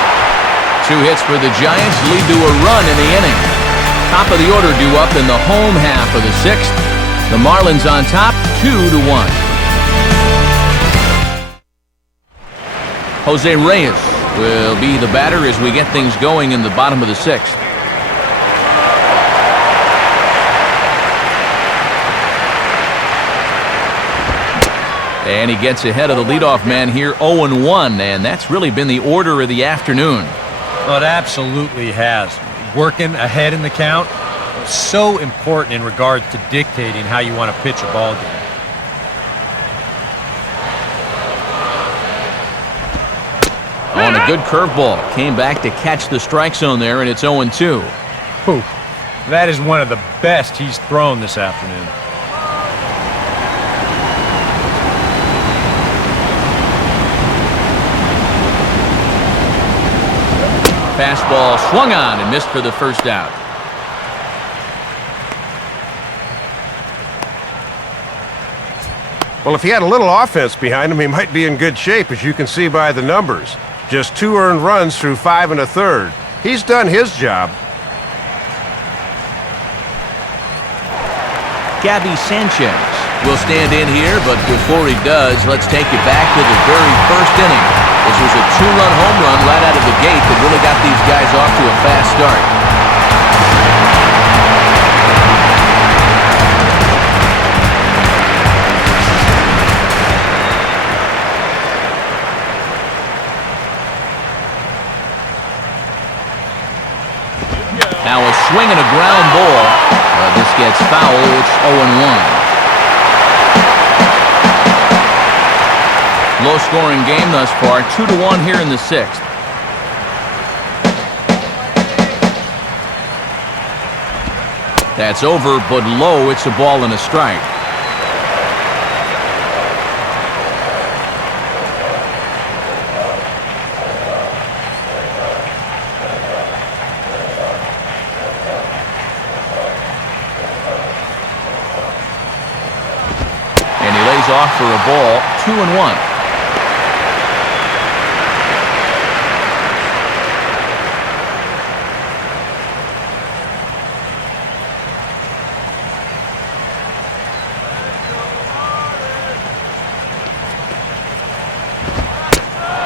2 hits for the Giants lead to a run in the inning. Top of the order due up in the home half of the 6th. The Marlins on top, 2-1. Jose Reyes will be the batter as we get things going in the bottom of the 6th. And he gets ahead of the leadoff man here, 0-1, and that's really been the order of the afternoon. Well, it absolutely has. Working ahead in the count, so important in regards to dictating how you want to pitch a ball game. On a good curveball, came back to catch the strike zone there, and it's 0-2. Whew. That is one of the best he's thrown this afternoon. Fastball swung on and missed for the first out. Well, if he had a little offense behind him, he might be in good shape, as you can see by the numbers. Just 2 earned runs through 5 1/3. He's done his job. Gabby Sanchez will stand in here, but before he does, let's take you back to the very first inning. This was a 2-run home run right out of the gate that really got these guys off to a fast start. Now a swing and a ground ball. This gets foul. It's 0-1. Low-scoring game thus far, 2-1 here in the 6th. That's over, but low. It's a ball and a strike. And he lays off for a ball, 2-1.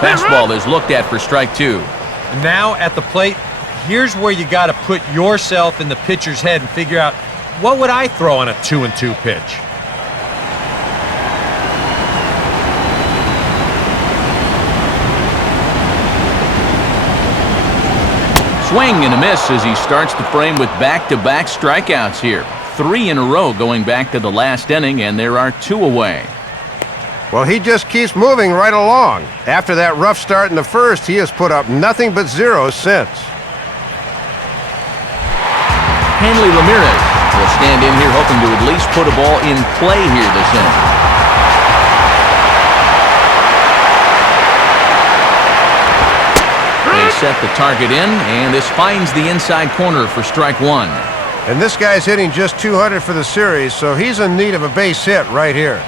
Fastball is looked at for strike 2. Now at the plate, here's where you got to put yourself in the pitcher's head and figure out, what would I throw on a 2-2 pitch? Swing and a miss as he starts the frame with back-to-back strikeouts here. 3 in a row going back to the last inning, and there are 2 away. Well, he just keeps moving right along. After that rough start in the first, he has put up nothing but zeros since. Hanley Ramirez will stand in here hoping to at least put a ball in play here this inning. They set the target in, and this finds the inside corner for strike 1. And this guy's hitting just 200 for the series, so he's in need of a base hit right here.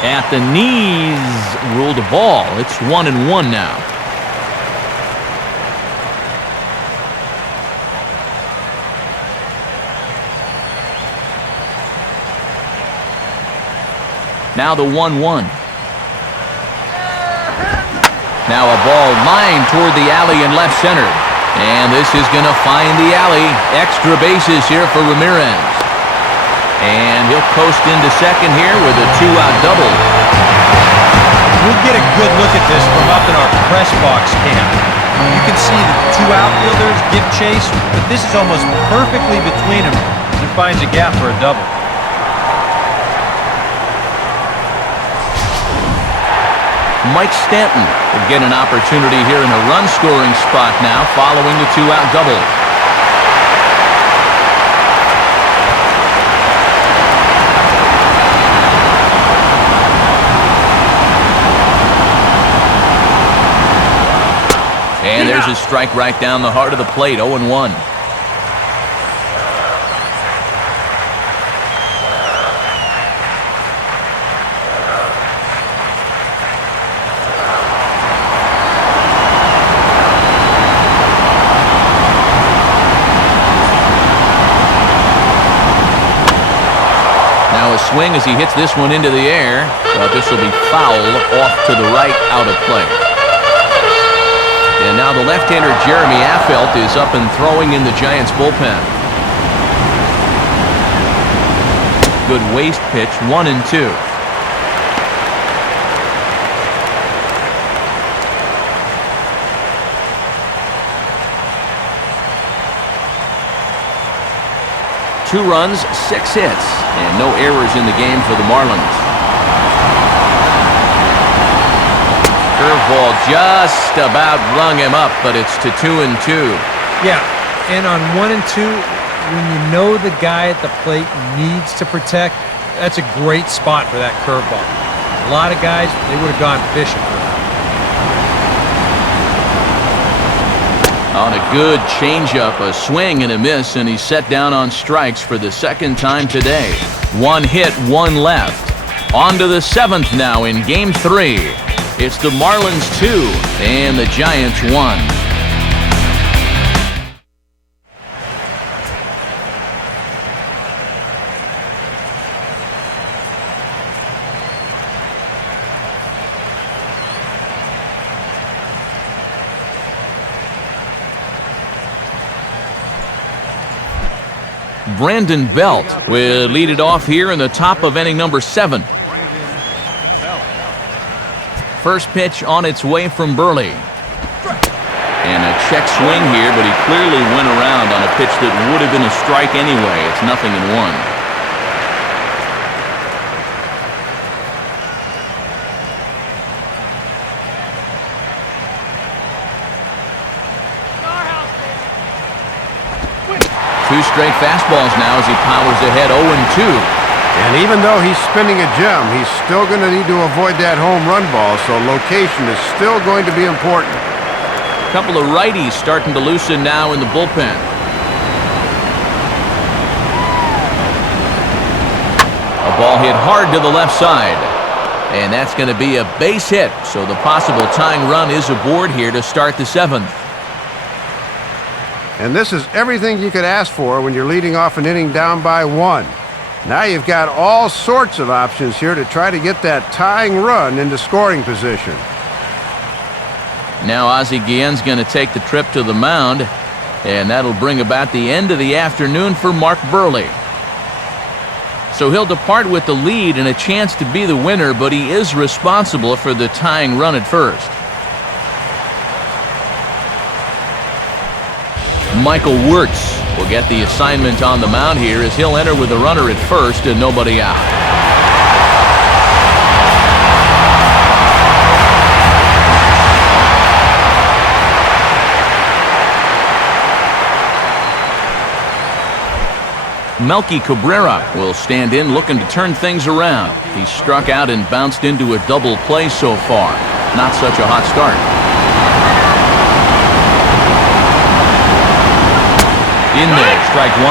At the knees, ruled a ball. It's 1-1 now. Now the 1-1. Now a ball lined toward the alley in left center. And this is going to find the alley. Extra bases here for Ramirez. And he'll coast into second here with a 2-out double. We'll get a good look at this from up in our press box camp. You can see the two outfielders give chase, but this is almost perfectly between them and finds a gap for a double. Mike Stanton will get an opportunity here in a run-scoring spot now following the 2-out double. And there's a strike right down the heart of the plate, 0-1. Now a swing as he hits this one into the air, but this will be foul off to the right, out of play. And now the left-hander Jeremy Affeldt is up and throwing in the Giants bullpen. Good waste pitch, 1-2. Two runs, 6 hits, and no errors in the game for the Marlins. Curveball just about rung him up, but it's to 2-2. Yeah, and on 1-2, when you know the guy at the plate needs to protect, that's a great spot for that curveball. A lot of guys, they would have gone fishing for that. On a good changeup, a swing and a miss, and he's set down on strikes for the second time today. 1 hit, 1 left. On to the 7th now in Game 3. It's the Marlins 2 and the Giants 1. Brandon Belt will lead it off here in the top of inning number 7. First pitch on its way from Burley. And a check swing here, but he clearly went around on a pitch that would have been a strike anyway. It's 0-1. Two straight fastballs now as he powers ahead 0-2. And even though he's spinning a gem, he's still going to need to avoid that home run ball, so location is still going to be important. A couple of righties starting to loosen now in the bullpen. A ball hit hard to the left side. And that's going to be a base hit, so the possible tying run is aboard here to start the 7th. And this is everything you could ask for when you're leading off an inning down by 1. Now you've got all sorts of options here to try to get that tying run into scoring position. Now Ozzie Guillen's going to take the trip to the mound, and that'll bring about the end of the afternoon for Mark Burley. So he'll depart with the lead and a chance to be the winner, but he is responsible for the tying run at first. Michael Wirtz will get the assignment on the mound here as he'll enter with a runner at first and nobody out. Melky Cabrera will stand in looking to turn things around. He's struck out and bounced into a double play so far. Not such a hot start. In there, strike 1.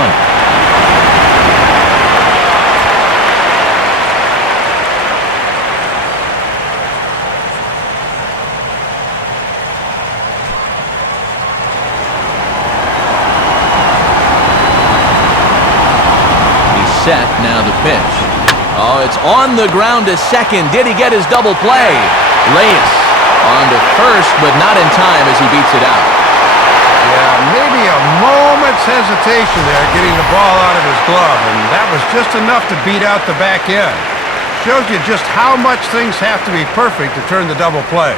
Set, now the pitch. Oh, it's on the ground to second. Did he get his double play? Reyes on to first, but not in time as he beats it out. Yeah, maybe a moment's hesitation there getting the ball out of his glove, and that was just enough to beat out the back end. Shows you just how much things have to be perfect to turn the double play.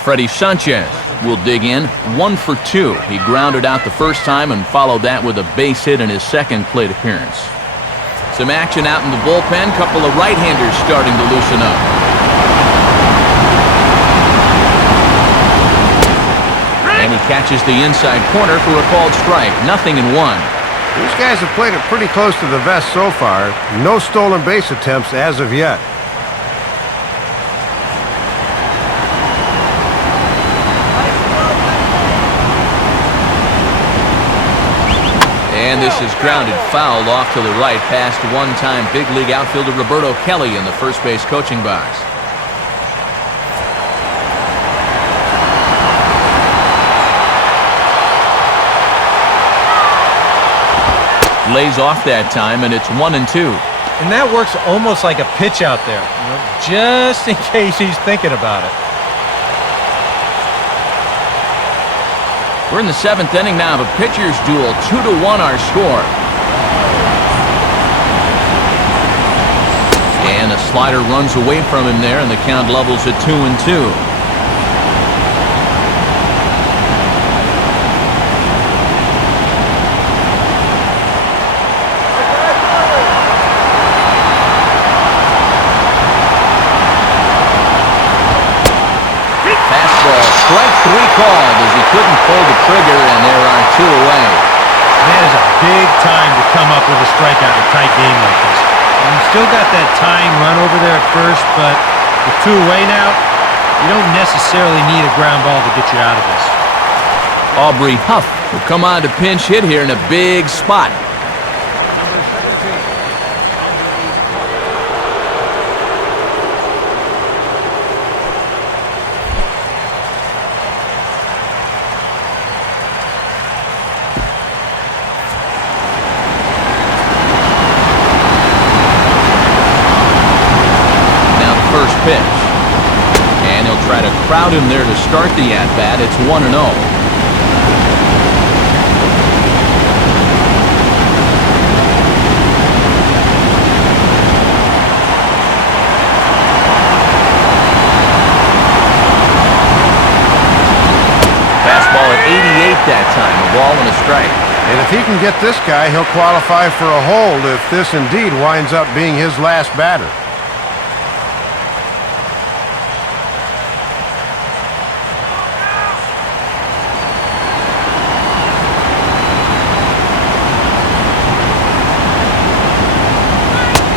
Freddie Sanchez will dig in, 1 for 2. He grounded out the first time and followed that with a base hit in his second plate appearance. Some action out in the bullpen. Couple of right-handers starting to loosen up. And he catches the inside corner for a called strike. 0-1. These guys have played it pretty close to the vest so far. No stolen base attempts as of yet. And this is grounded foul off to the right past one-time big league outfielder Roberto Kelly in the first base coaching box. Lays off that time, and it's 1-2. And that works almost like a pitch out there, just in case he's thinking about it. We're in the 7th inning now of a pitcher's duel. 2-1 our score. And a slider runs away from him there, and the count levels at 2-2. Strike 3 called as he couldn't pull the trigger, and there are 2 away. That is a big time to come up with a strikeout in a tight game like this. And you still got that tying run over there at first, but with 2 away now, you don't necessarily need a ground ball to get you out of this. Aubrey Huff will come on to pinch hit here in a big spot. Pitch. And he'll try to crowd him there to start the at-bat. It's 1-0. Fastball at 88 that time. A ball and a strike. And if he can get this guy, he'll qualify for a hold if this indeed winds up being his last batter.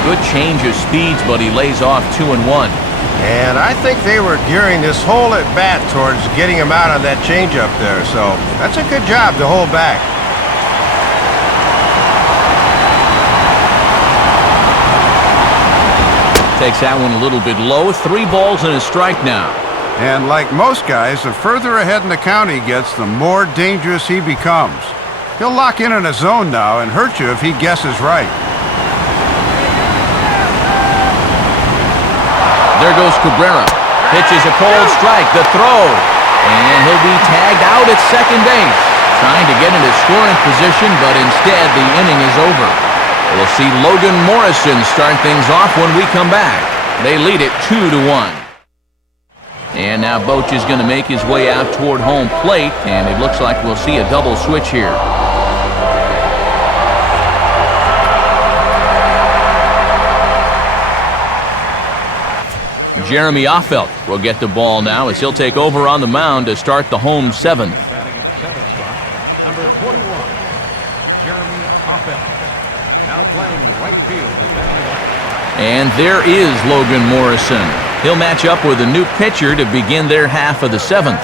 Good change of speeds, but he lays off 2-1. And I think they were gearing this whole at-bat towards getting him out on that changeup there, so that's a good job to hold back. Takes that one a little bit low. 3 balls and a strike now. And like most guys, the further ahead in the count he gets, the more dangerous he becomes. He'll lock in a zone now and hurt you if he guesses right. There goes Cabrera. Pitches a cold strike. The throw. And he'll be tagged out at second base. Trying to get into scoring position, but instead the inning is over. We'll see Logan Morrison start things off when we come back. They lead it 2-1. And now Boch is going to make his way out toward home plate, and it looks like we'll see a double switch here. Jeremy Offelt will get the ball now as he'll take over on the mound to start the home 7th. Batting in the 7th spot, number 41, Jeremy Offelt. Now playing right field. And there is Logan Morrison. He'll match up with a new pitcher to begin their half of the 7th.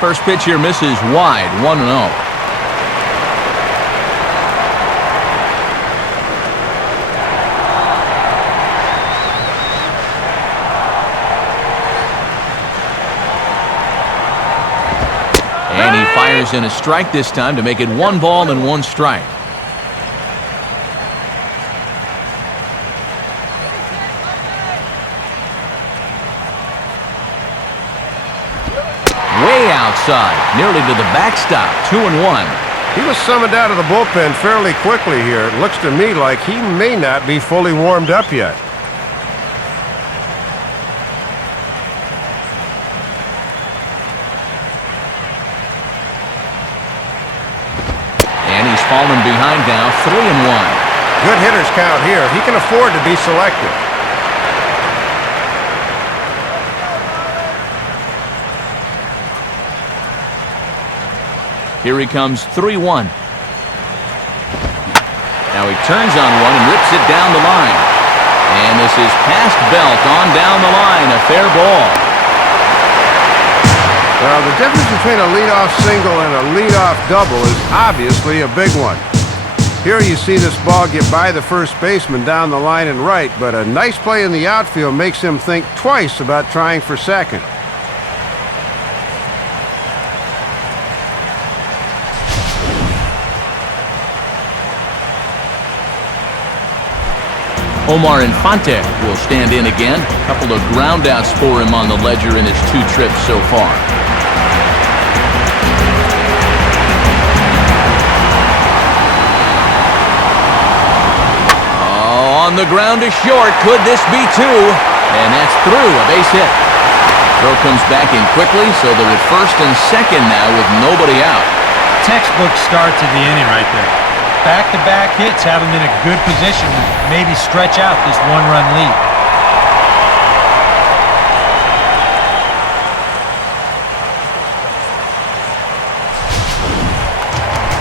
First pitch here misses wide, 1-0. throws in a strike this time to make it 1 ball and 1 strike. Way outside, nearly to the backstop, 2-1. He was summoned out of the bullpen fairly quickly here. It looks to me like he may not be fully warmed up yet. And he's fallen behind now, 3-1. Good hitters count here. He can afford to be selective. Here he comes, 3-1. Now he turns on one and rips it down the line. And this is past Belt on down the line, a fair ball. Well, the difference between a leadoff single and a leadoff double is obviously a big one. Here you see this ball get by the first baseman down the line and right, but a nice play in the outfield makes him think twice about trying for second. Omar Infante will stand in again. A couple of groundouts for him on the ledger in his 2 trips so far. Oh, on the ground to short. Could this be 2? And that's through, a base hit. Throw comes back in quickly, so they're at first and second now with nobody out. Textbook start to the inning right there. Back-to-back hits have him in a good position to maybe stretch out this 1-run lead.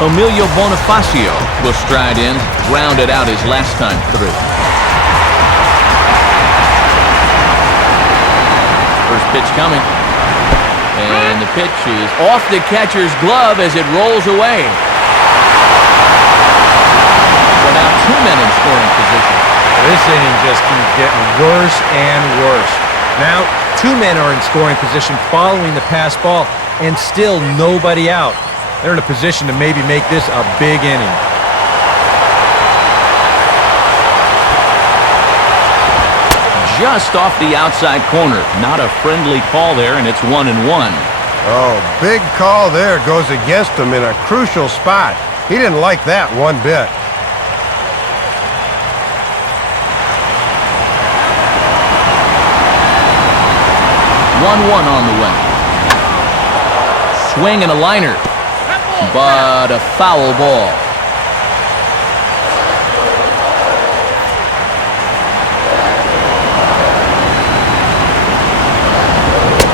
Emilio Bonifacio will stride in, grounded out his last time through. First pitch coming. And the pitch is off the catcher's glove as it rolls away. So now 2 men in scoring position. This inning just keeps getting worse and worse. Now 2 men are in scoring position following the pass ball, and still nobody out. They're in a position to maybe make this a big inning. Just off the outside corner. Not a friendly call there, and it's 1-1. Oh, big call there goes against him in a crucial spot. He didn't like that one bit. 1-1 on the way. Swing and a liner, but a foul ball.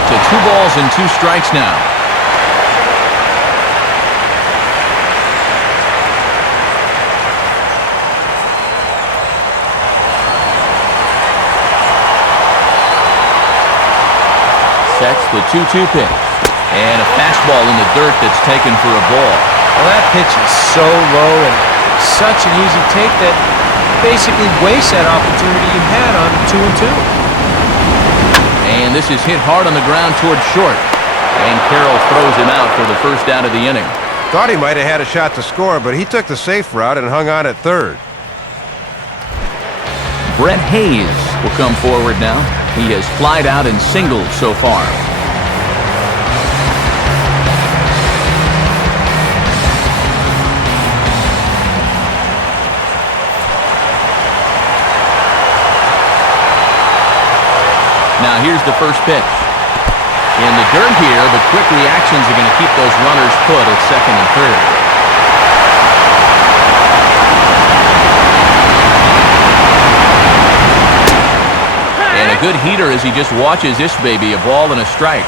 To 2 balls and 2 strikes now. Sets the 2-2 pitch. And a fastball in the dirt that's taken for a ball. Well, that pitch is so low and such an easy take that basically wastes that opportunity you had on 2-2. And this is hit hard on the ground toward short. And Carroll throws him out for the first out of the inning. Thought he might have had a shot to score, but he took the safe route and hung on at third. Brett Hayes will come forward now. He has flied out and singled so far. Now here's the first pitch. In the dirt here, but quick reactions are going to keep those runners put at second and third. And a good heater as he just watches this baby, a ball and a strike.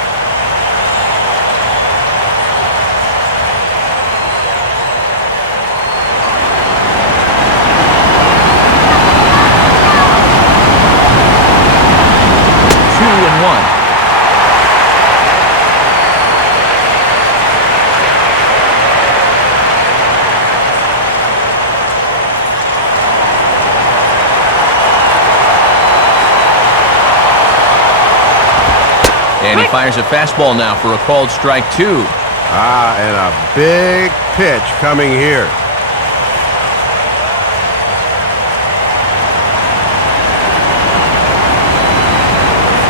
And he fires a fastball now for a called strike 2. And a big pitch coming here.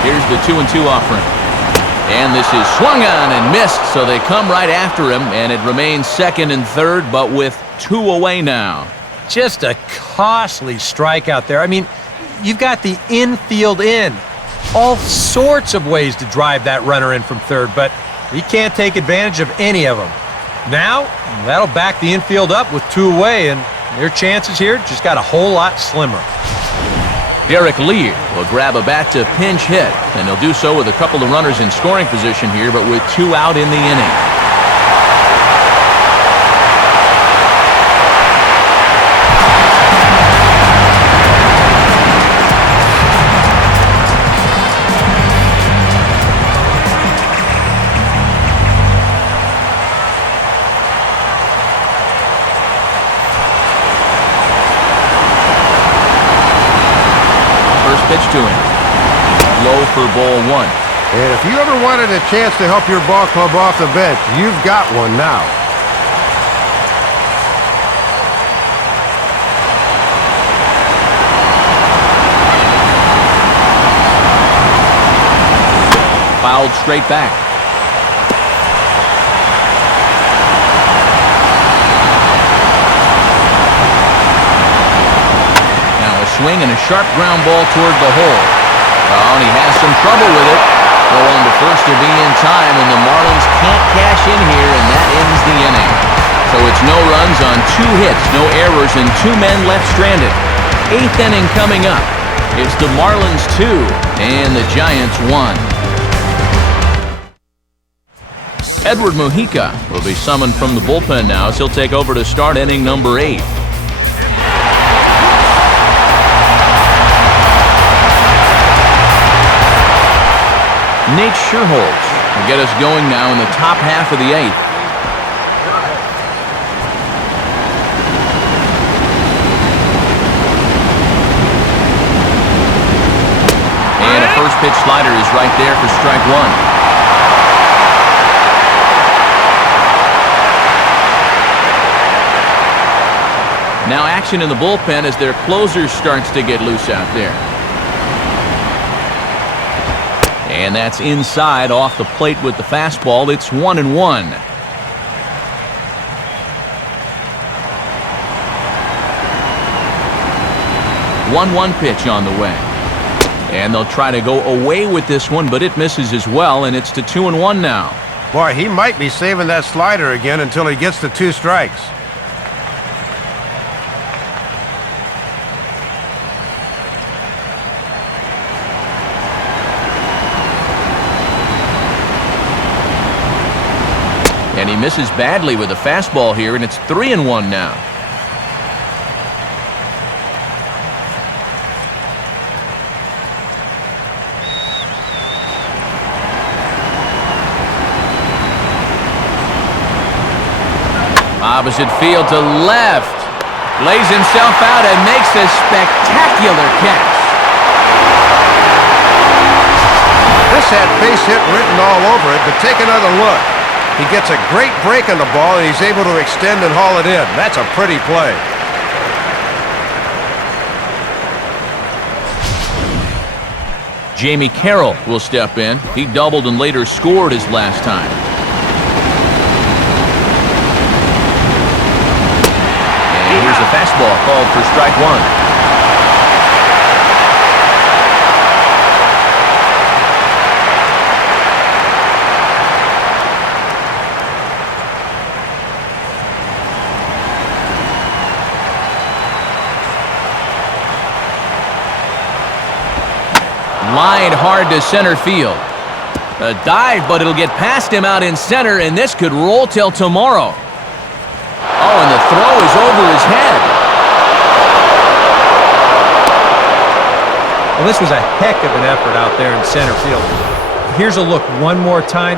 Here's the 2-2 offering. And this is swung on and missed, so they come right after him, and it remains second and third, but with 2 away now. Just a costly strikeout there. I mean, you've got the infield in. All sorts of ways to drive that runner in from third, but he can't take advantage of any of them. Now, that'll back the infield up with 2 away, and their chances here just got a whole lot slimmer. Derek Lee will grab a bat to pinch hit, and he'll do so with a couple of runners in scoring position here, but with 2 out in the inning. Pitch to him. Low for ball 1. And if you ever wanted a chance to help your ball club off the bench, you've got one now. Fouled straight back. Swing and a sharp ground ball toward the hole. Oh, and he has some trouble with it. Going to first to be in time, and the Marlins can't cash in here, and that ends the inning. So it's no runs on 2 hits, no errors, and 2 men left stranded. 8th inning coming up. It's the Marlins 2 and the Giants 1. Edward Mujica will be summoned from the bullpen now as he'll take over to start inning number 8. Nate Scherholz will get us going now in the top half of the 8th. And a first pitch slider is right there for strike 1. Now action in the bullpen as their closer starts to get loose out there. And that's inside off the plate with the fastball. It's 1-1. One pitch on the way. And they'll try to go away with this one, but it misses as well, and it's to 2-1 now. Boy, he might be saving that slider again until he gets to 2 strikes. And he misses badly with a fastball here, and it's 3-1 now. Opposite field to left. Lays himself out and makes a spectacular catch. This had base hit written all over it, but take another look. He gets a great break on the ball, and he's able to extend and haul it in. That's a pretty play. Jamie Carroll will step in. He doubled and later scored his last time. And here's a fastball called for strike 1. Lined hard to center field. A dive, but it'll get past him out in center, and this could roll till tomorrow. Oh, and the throw is over his head. Well, this was a heck of an effort out there in center field. Here's a look one more time.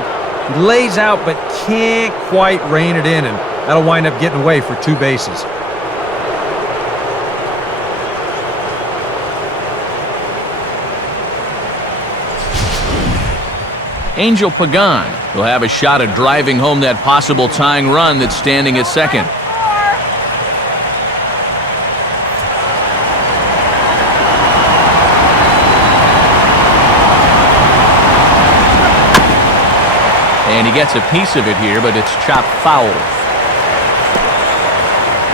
He lays out, but can't quite rein it in, and that'll wind up getting away for 2 bases. Angel Pagan He'll have a shot at driving home that possible tying run that's standing at second. And he gets a piece of it here, but it's chopped foul.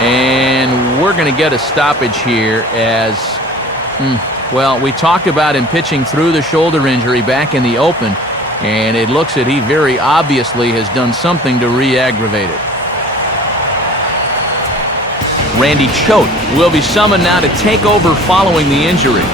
And we're going to get a stoppage here as, well, we talked about him pitching through the shoulder injury back in the open, and it looks that he very obviously has done something to re-aggravate it. Randy Choate will be summoned now to take over following the injury.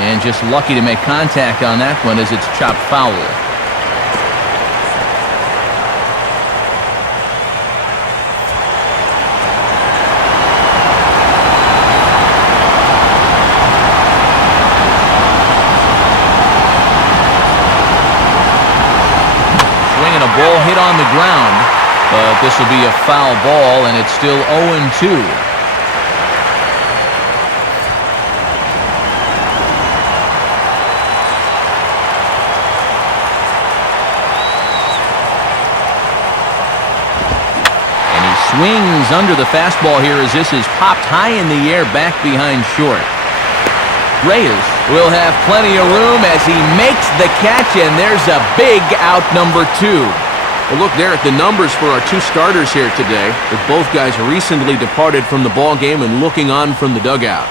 And just lucky to make contact on that one as it's chopped foul. Swinging a ball hit on the ground, but this will be a foul ball, and it's still 0-2. Swings under the fastball here as this is popped high in the air back behind short. Reyes will have plenty of room as he makes the catch, and there's a big out, number 2. Well, look there at the numbers for our 2 starters here today, with both guys recently departed from the ball game and looking on from the dugout.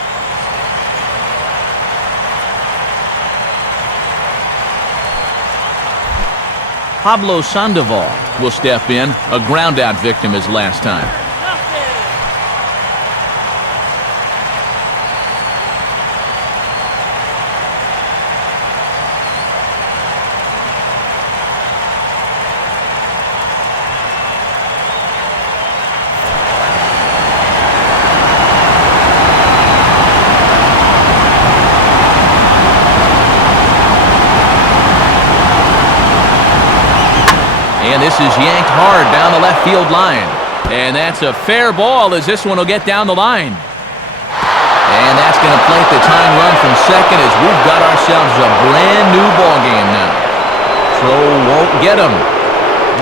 Pablo Sandoval will step in, a ground-out victim as last time. And this is yanked hard down the left field line. And that's a fair ball as this one will get down the line. And that's going to plate the tying run from second as we've got ourselves a brand new ball game now. Throw won't get him.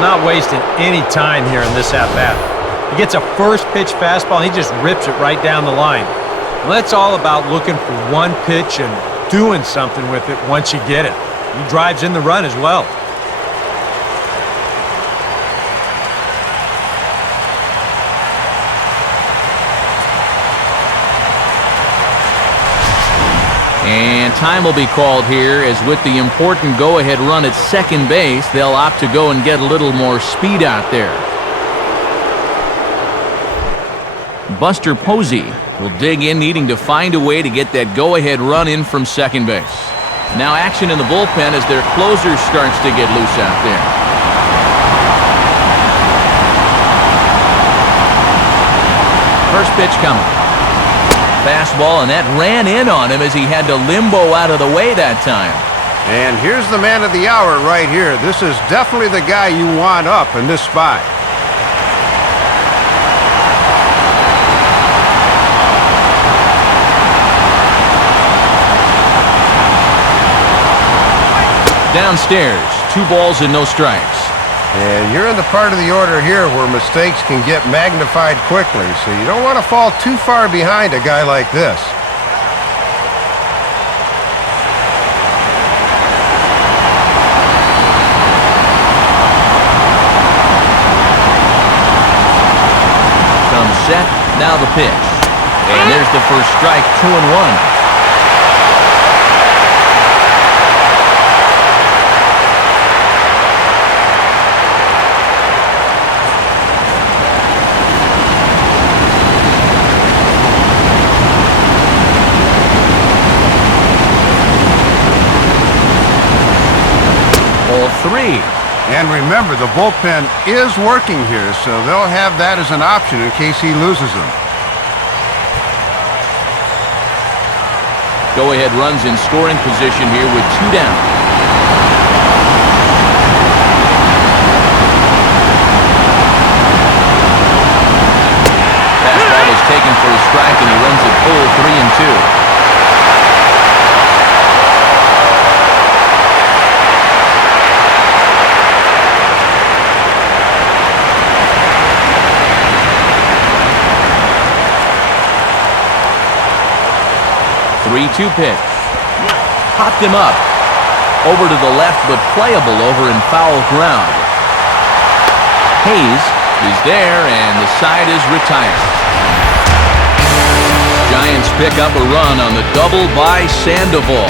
Not wasting any time here in this at-bat. He gets a first pitch fastball and he just rips it right down the line. Well, that's all about looking for one pitch and doing something with it once you get it. He drives in the run as well. And time will be called here as with the important go-ahead run at second base, they'll opt to go and get a little more speed out there. Buster Posey will dig in, needing to find a way to get that go-ahead run in from second base. Now action in the bullpen as their closer starts to get loose out there. First pitch coming. Fastball, and that ran in on him as he had to limbo out of the way that time. And here's the man of the hour right here. This is definitely the guy you want up in this spot. Downstairs, 2 balls and no strikes. And you're in the part of the order here where mistakes can get magnified quickly, so you don't want to fall too far behind a guy like this. Comes set, now the pitch. And there's the first strike, 2-1. And remember, the bullpen is working here, so they'll have that as an option in case he loses them. Go-ahead runs in scoring position here with 2 down. Fastball is taken for a strike, and he runs it full 3-2. 3-2 pitch. Popped him up. Over to the left, but playable over in foul ground. Hayes is there, and the side is retired. Giants pick up a run on the double by Sandoval.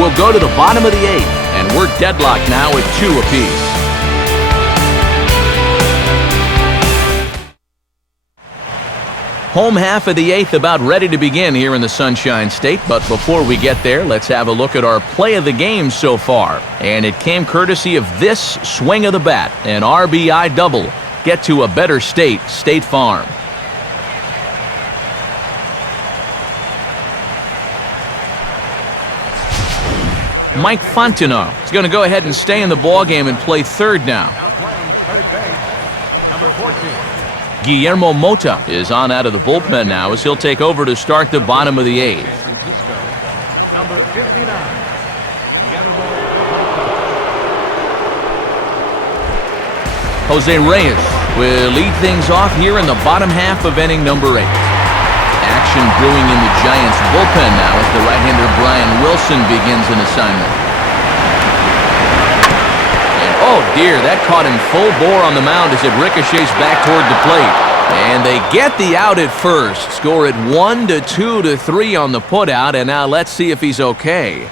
We'll go to the bottom of the 8th, and we're deadlocked now at 2 apiece. Home half of the 8th about ready to begin here in the Sunshine State, but before we get there, let's have a look at our play of the game so far. And it came courtesy of this swing of the bat, an RBI double. Get to a better state, State Farm. Mike Fontenot is going to go ahead and stay in the ballgame and play third now. Now playing third base, number 14. Guillermo Mota is on out of the bullpen now as he'll take over to start the bottom of the 8th. San Francisco, number 59. Guillermo Mota. Jose Reyes will lead things off here in the bottom half of inning number 8. Action brewing in the Giants bullpen now as the right-hander Brian Wilson begins an assignment. Oh dear, that caught him full bore on the mound as it ricochets back toward the plate. And they get the out at first. Score it 1-2-3 on the putout, and now let's see if he's okay.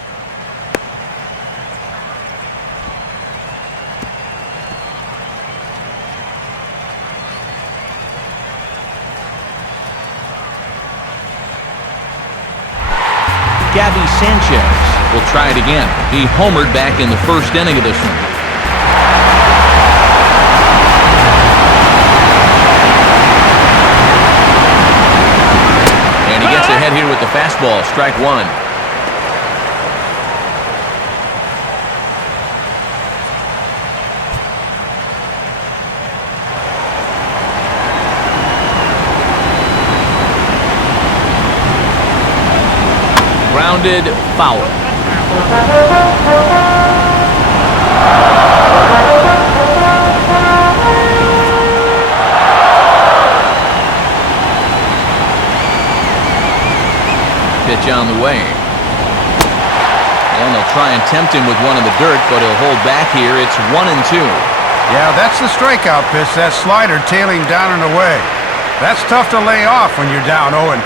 Gabby Sanchez will try it again. He homered back in the first inning of this one. Ahead here with the fastball, strike 1. Grounded, foul. Pitch on the way. And they'll try and tempt him with one in the dirt, but he'll hold back here. It's 1-2. Yeah, that's the strikeout pitch, that slider tailing down and away. That's tough to lay off when you're down 0-2.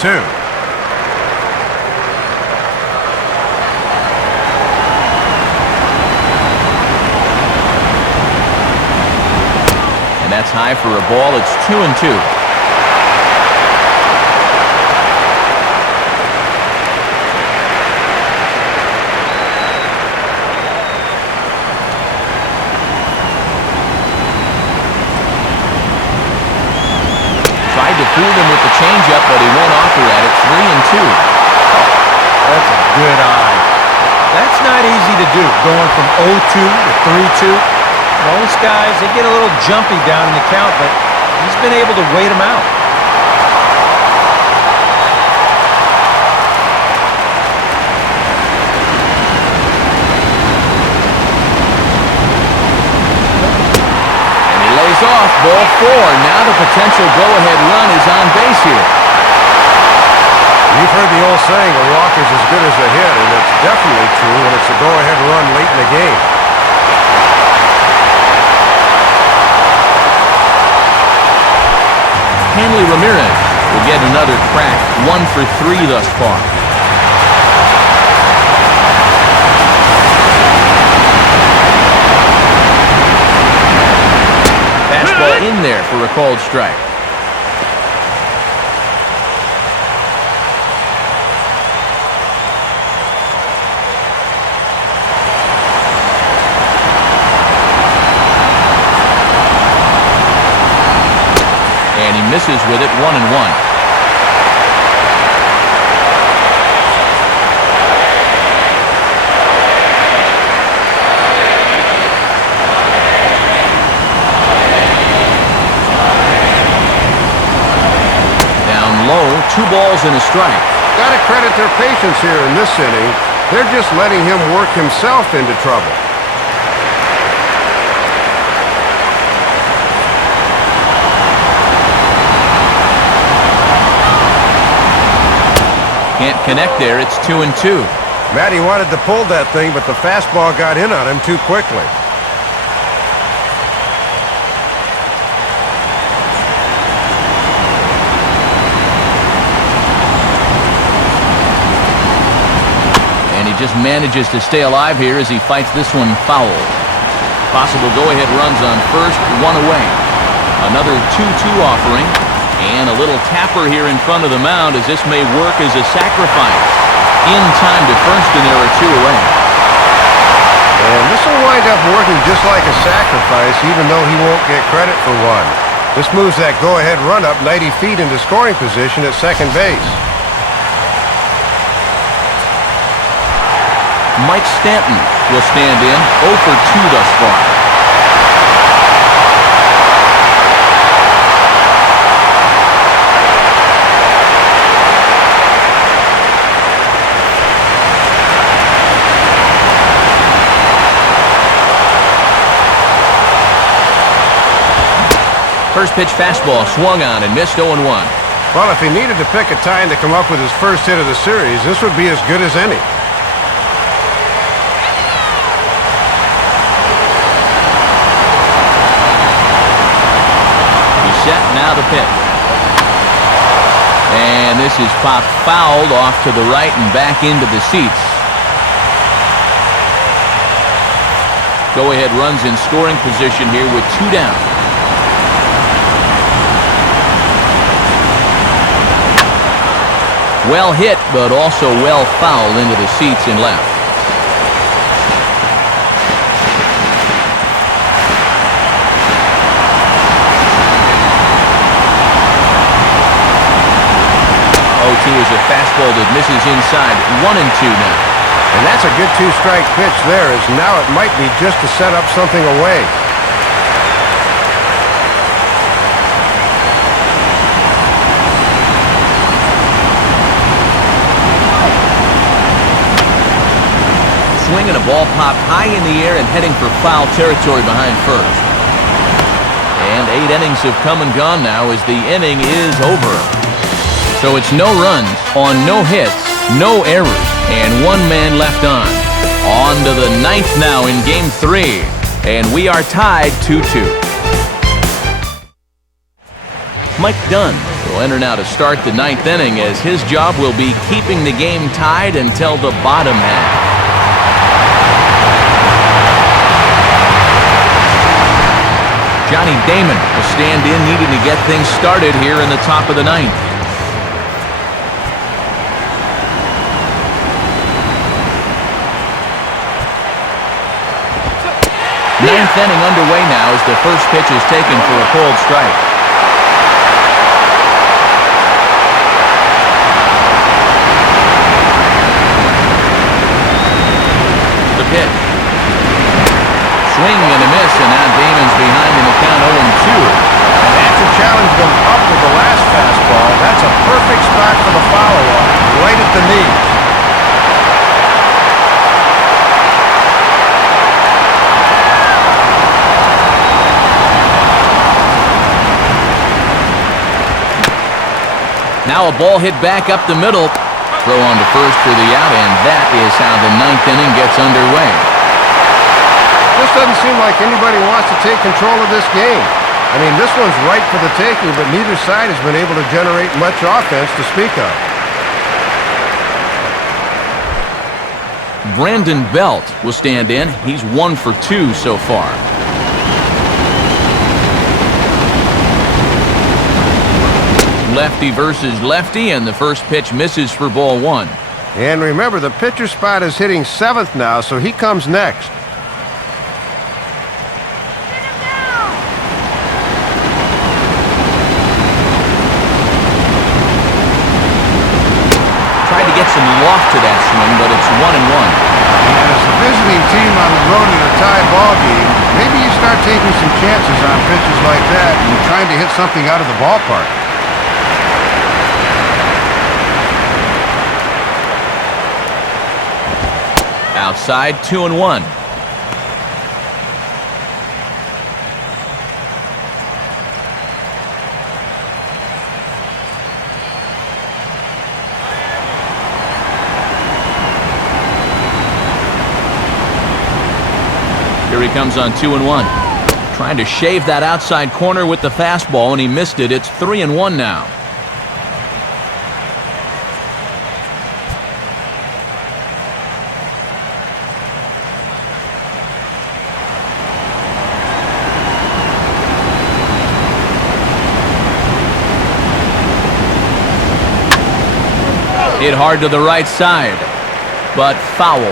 And that's high for a ball. It's 2-2. Fooled him with the changeup, but he won't offer at it. 3-2. That's a good eye. That's not easy to do, going from 0-2 to 3-2. Most guys, they get a little jumpy down in the count, but he's been able to wait them out. Off, ball 4. Now the potential go-ahead run is on base here. You've heard the old saying, a walk is as good as a hit, and it's definitely true when it's a go-ahead run late in the game. Hanley Ramirez will get another crack. 1 for 3 thus far. Fastball in there for a called strike. And he misses with it, 1-1. 2 balls and a strike. Gotta credit their patience here in this inning. They're just letting him work himself into trouble. Can't connect there. It's 2-2. Matty wanted to pull that thing, but the fastball got in on him too quickly. And he just manages to stay alive here as he fights this one foul. Possible go-ahead runs on first, 1 away. Another 2-2 offering. And a little tapper here in front of the mound as this may work as a sacrifice. In time to first, and there are 2 away. And this will wind up working just like a sacrifice, even though he won't get credit for one. This moves that go-ahead run up 90 feet into scoring position at second base. Mike Stanton will stand in, 0 for 2 thus far. First pitch fastball swung on and missed 0-1. Well, if he needed to pick a time to come up with his first hit of the series, this would be as good as any. He's set, now the pitch. And this is popped fouled off to the right and back into the seats. Go-ahead runs in scoring position here with 2 down. Well hit, but also well fouled into the seats and left. Is a fastball that misses inside. 1-2 now. And that's a good 2-strike pitch there, as now it might be just to set up something away. Swinging a ball popped high in the air and heading for foul territory behind first. And 8 innings have come and gone now as the inning is over. So it's no runs on no hits, no errors, and 1 man left on. On to the 9th now in Game 3, and we are tied 2-2. Mike Dunn will enter now to start the 9th inning as his job will be keeping the game tied until the bottom half. Johnny Damon will stand in, needing to get things started here in the top of the 9th. 9th inning underway now as the first pitch is taken for a called strike. The pitch. Swing and a miss, and now Damon's behind in the count 0-2. And after challenging him up with the last fastball, that's a perfect spot for the follow-up, right at the knees. Now a ball hit back up the middle. Throw on to first for the out, and that is how the 9th inning gets underway. This doesn't seem like anybody wants to take control of this game. I mean, this one's ripe for the taking, but neither side has been able to generate much offense to speak of. Brandon Belt will stand in. He's 1 for 2 so far. Lefty versus lefty, and the first pitch misses for ball 1. And remember, the pitcher spot is hitting 7th now, so he comes next. Tried to get some loft to that swing, but it's 1-1. And as a visiting team on the road in a tie ball game, maybe you start taking some chances on pitches like that and trying to hit something out of the ballpark. outside, 2-1. Here he comes on 2-1. Trying to shave that outside corner with the fastball, and he missed it. It's 3-1 now. Hit hard to the right side, but foul.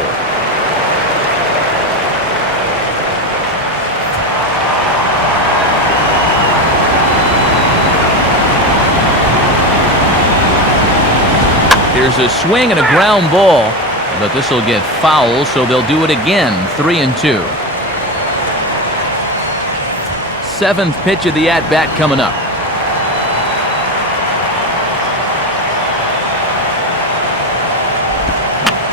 Here's a swing and a ground ball, but this will get foul, so they'll do it again. 3-2. Seventh pitch of the at-bat coming up.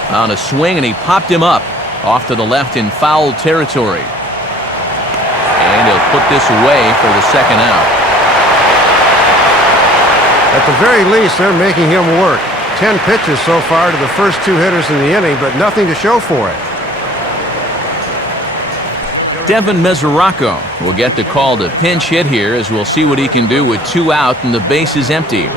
On a swing, and he popped him up off to the left in foul territory. And he'll put this away for the second out. At the very least, they're making him work. 10 pitches so far to the first two hitters in the inning, but nothing to show for it. Devin Mesoraco will get the call to pinch hit here, as we'll see what he can do with 2 out and the base is empty.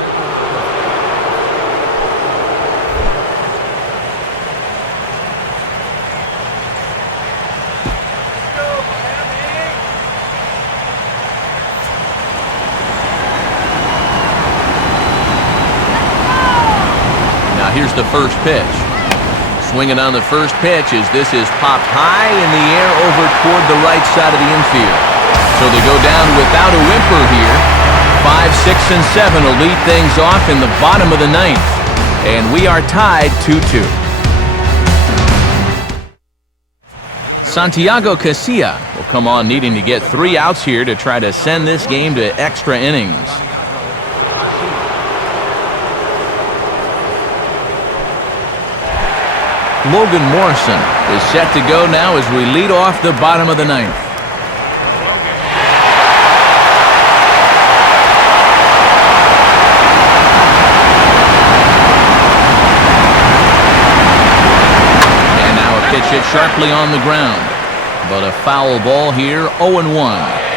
Here's the first pitch. Swinging on the first pitch as this is popped high in the air over toward the right side of the infield. So they go down without a whimper here. 5, 6, and 7 will lead things off in the bottom of the ninth. And we are tied 2-2. Santiago Casilla will come on needing to get 3 outs here to try to send this game to extra innings. Logan Morrison is set to go now as we lead off the bottom of the ninth. And now a pitch hit sharply on the ground. But a foul ball here, 0-1.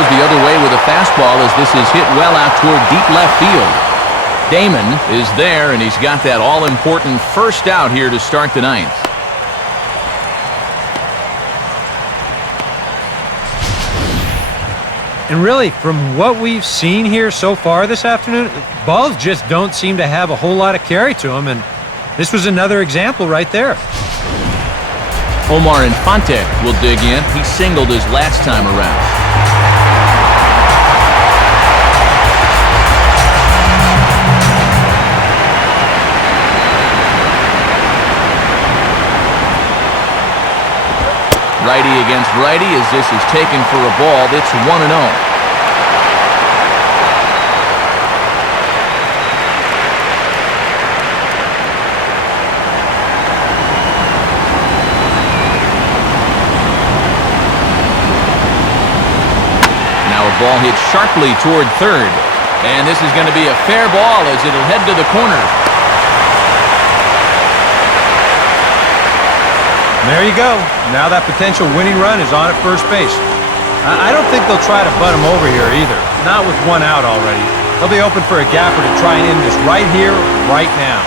The other way with a fastball as this is hit well out toward deep left field. Damon is there, and he's got that all-important first out here to start the ninth. And really, from what we've seen here so far this afternoon, balls just don't seem to have a whole lot of carry to them, and this was another example right there. Omar Infante will dig in. He singled his last time around. Righty against righty as this is taken for a ball. It's 1-0. Now a ball hit sharply toward third. And this is going to be a fair ball as it'll head to the corner. There you go. Now that potential winning run is on at first base. I don't think they'll try to butt him over here either. Not with 1 out already. They'll be open for a gapper to try and end this right here, right now.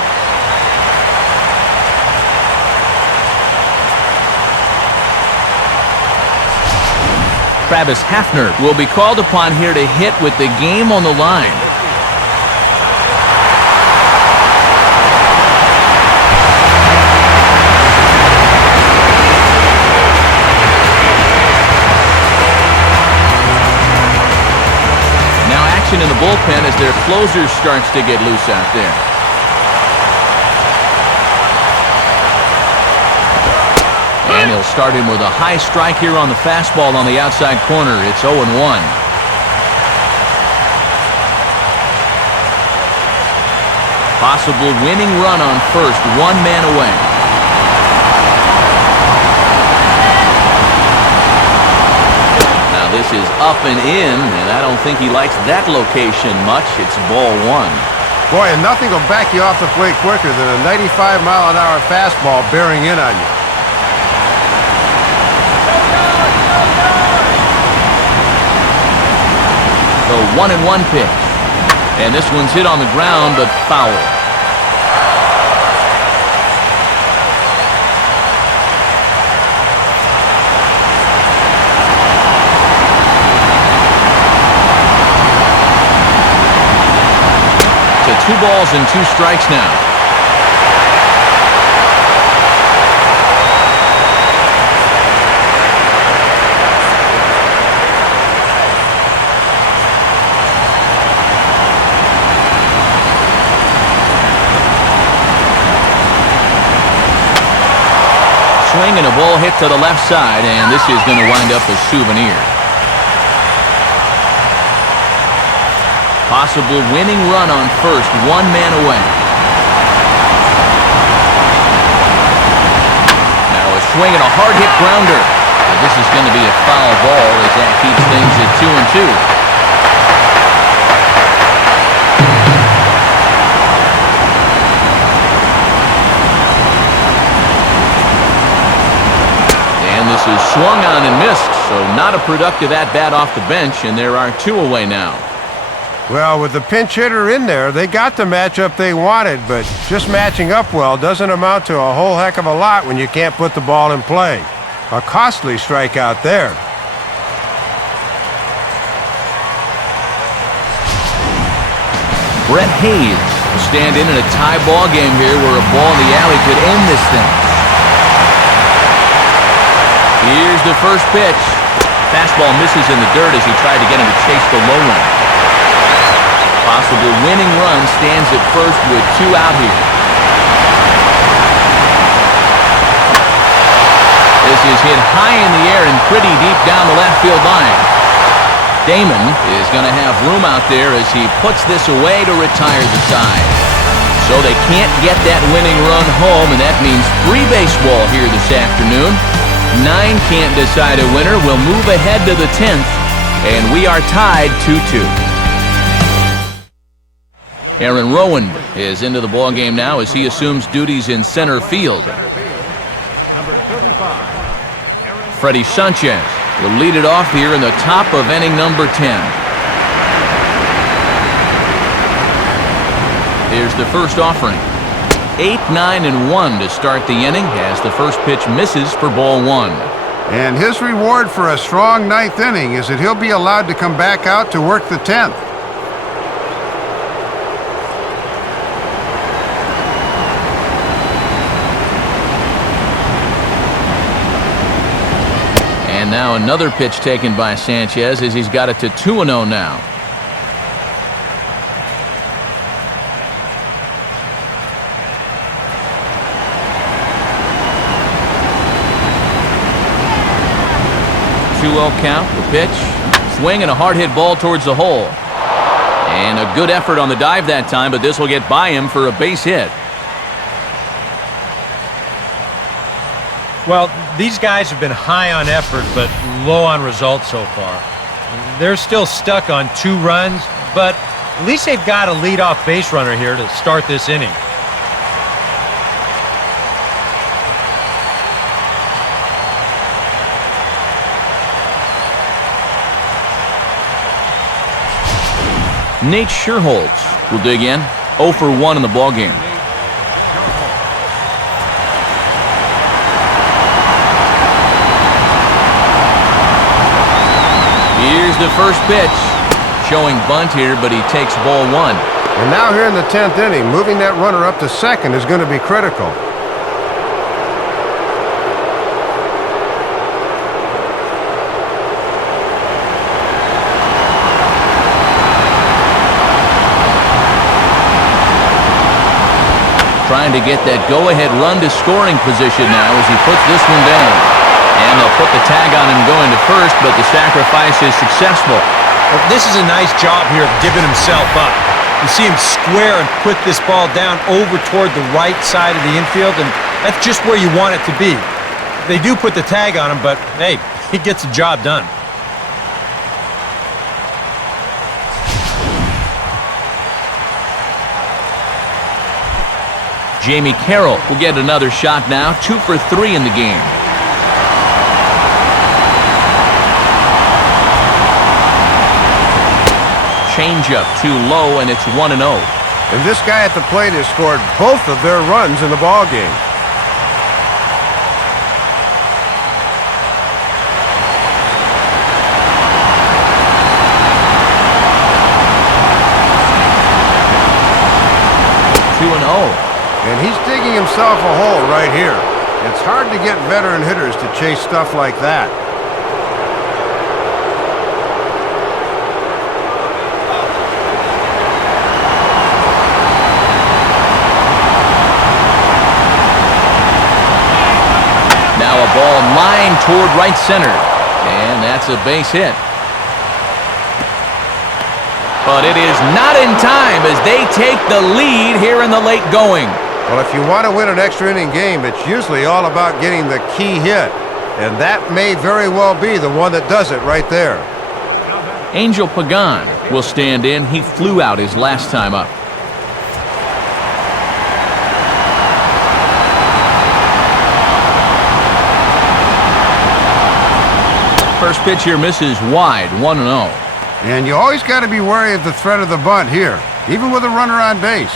Travis Hafner will be called upon here to hit with the game on the line. In the bullpen as their closer starts to get loose out there. And he'll They'll start him with a high strike here on the fastball on the outside corner. It's 0-1. Possible winning run on first, 1 man away. Now this is up and in, and I don't think he likes that location much. It's ball 1. Boy, and nothing will back you off the plate quicker than a 95-mile-an-hour fastball bearing in on you. The 1-1 pitch. And this one's hit on the ground, but foul. To 2 balls and 2 strikes now. Swing and a ball hit to the left side, and this is going to wind up a souvenir. Possible winning run on first, 1 man away. Now a swing and a hard hit grounder. But this is going to be a foul ball as that keeps things at 2-2. This is swung on and missed, so not a productive at-bat off the bench, and there are 2 away now. Well, with the pinch hitter in there, they got the matchup they wanted, but just matching up well doesn't amount to a whole heck of a lot when you can't put the ball in play. A costly strikeout there. Brett Hayes will stand in a tie ball game here where a ball in the alley could end this thing. Here's the first pitch. Fastball misses in the dirt as he tried to get him to chase the low one. Possible winning run stands at first with 2 out here. This is hit high in the air and pretty deep down the left field line. Damon is going to have room out there as he puts this away to retire the side. So they can't get that winning run home, and that means free baseball here this afternoon. 9 can't decide a winner. We'll move ahead to the 10th, and we are tied 2-2. Aaron Rowan is into the ballgame now as he assumes duties in center field. Number 35. Freddie Sanchez will lead it off here in the top of inning number 10. Here's the first offering. 8, 9, and 1 to start the inning as the first pitch misses for ball 1. And his reward for a strong 9th inning is that he'll be allowed to come back out to work the 10th. And now another pitch taken by Sanchez as he's got it to 2-0 now. Count, the pitch, swing, and a hard hit ball towards the hole. And a good effort on the dive that time, but this will get by him for a base hit. Well, these guys have been high on effort, but low on results so far. They're still stuck on 2 runs, but at least they've got a leadoff base runner here to start this inning. Nate Scherholtz will dig in. 0 for 1 in the ballgame. Here's the first pitch. Showing bunt here, but he takes ball 1. And now here in the 10th inning, moving that runner up to second is going to be critical. Trying to get that go-ahead run to scoring position now as he puts this one down. And they'll put the tag on him going to first, but the sacrifice is successful. Well, this is a nice job here of giving himself up. You see him square and put this ball down over toward the right side of the infield, and that's just where you want it to be. They do put the tag on him, but hey, he gets the job done. Jamie Carroll will get another shot now, 2 for 3 in the game. Changeup too low, and it's 1-0. And this guy at the plate has scored both of their runs in the ball game. And he's digging himself a hole right here. It's hard to get veteran hitters to chase stuff like that. Now a ball lined toward right center. And that's a base hit. But it is not in time as they take the lead here in the late going. Well, if you want to win an extra inning game, it's usually all about getting the key hit. And that may very well be the one that does it right there. Angel Pagan will stand in. He flew out his last time up. First pitch here misses wide, 1-0. And you always got to be wary of the threat of the bunt here, even with a runner on base.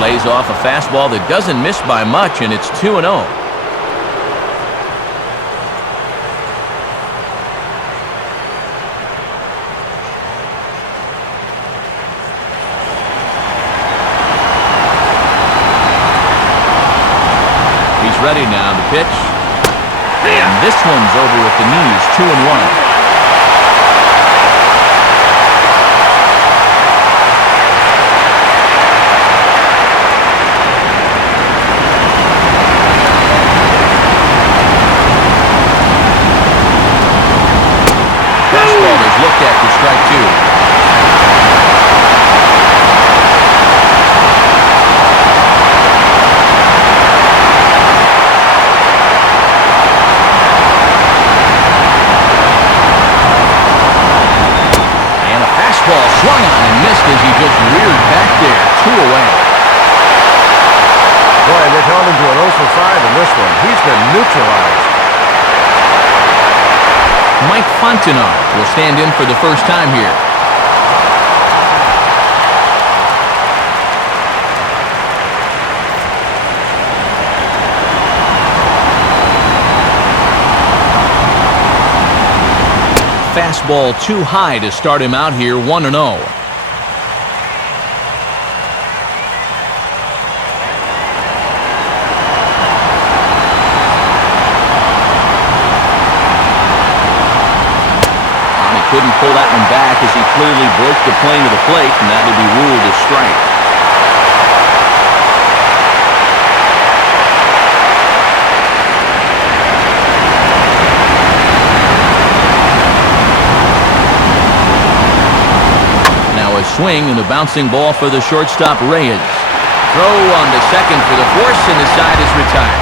Lays off a fastball that doesn't miss by much, and it's 2-0. He's ready now to pitch. And this one's over at the knees, 2-1. Fastball is looked at for strike 2. Swung on and missed as he just reared back there. 2 away. Boy, they've held him to an 0 for 5 in this one. He's been neutralized. Mike Fontenot will stand in for the first time here. Fastball too high to start him out here, 1-0. Couldn't pull that one back as he clearly broke the plane of the plate, and that would be ruled a strike. Now a swing and a bouncing ball for the shortstop Reyes. Throw on to second for the force, and the side is retired.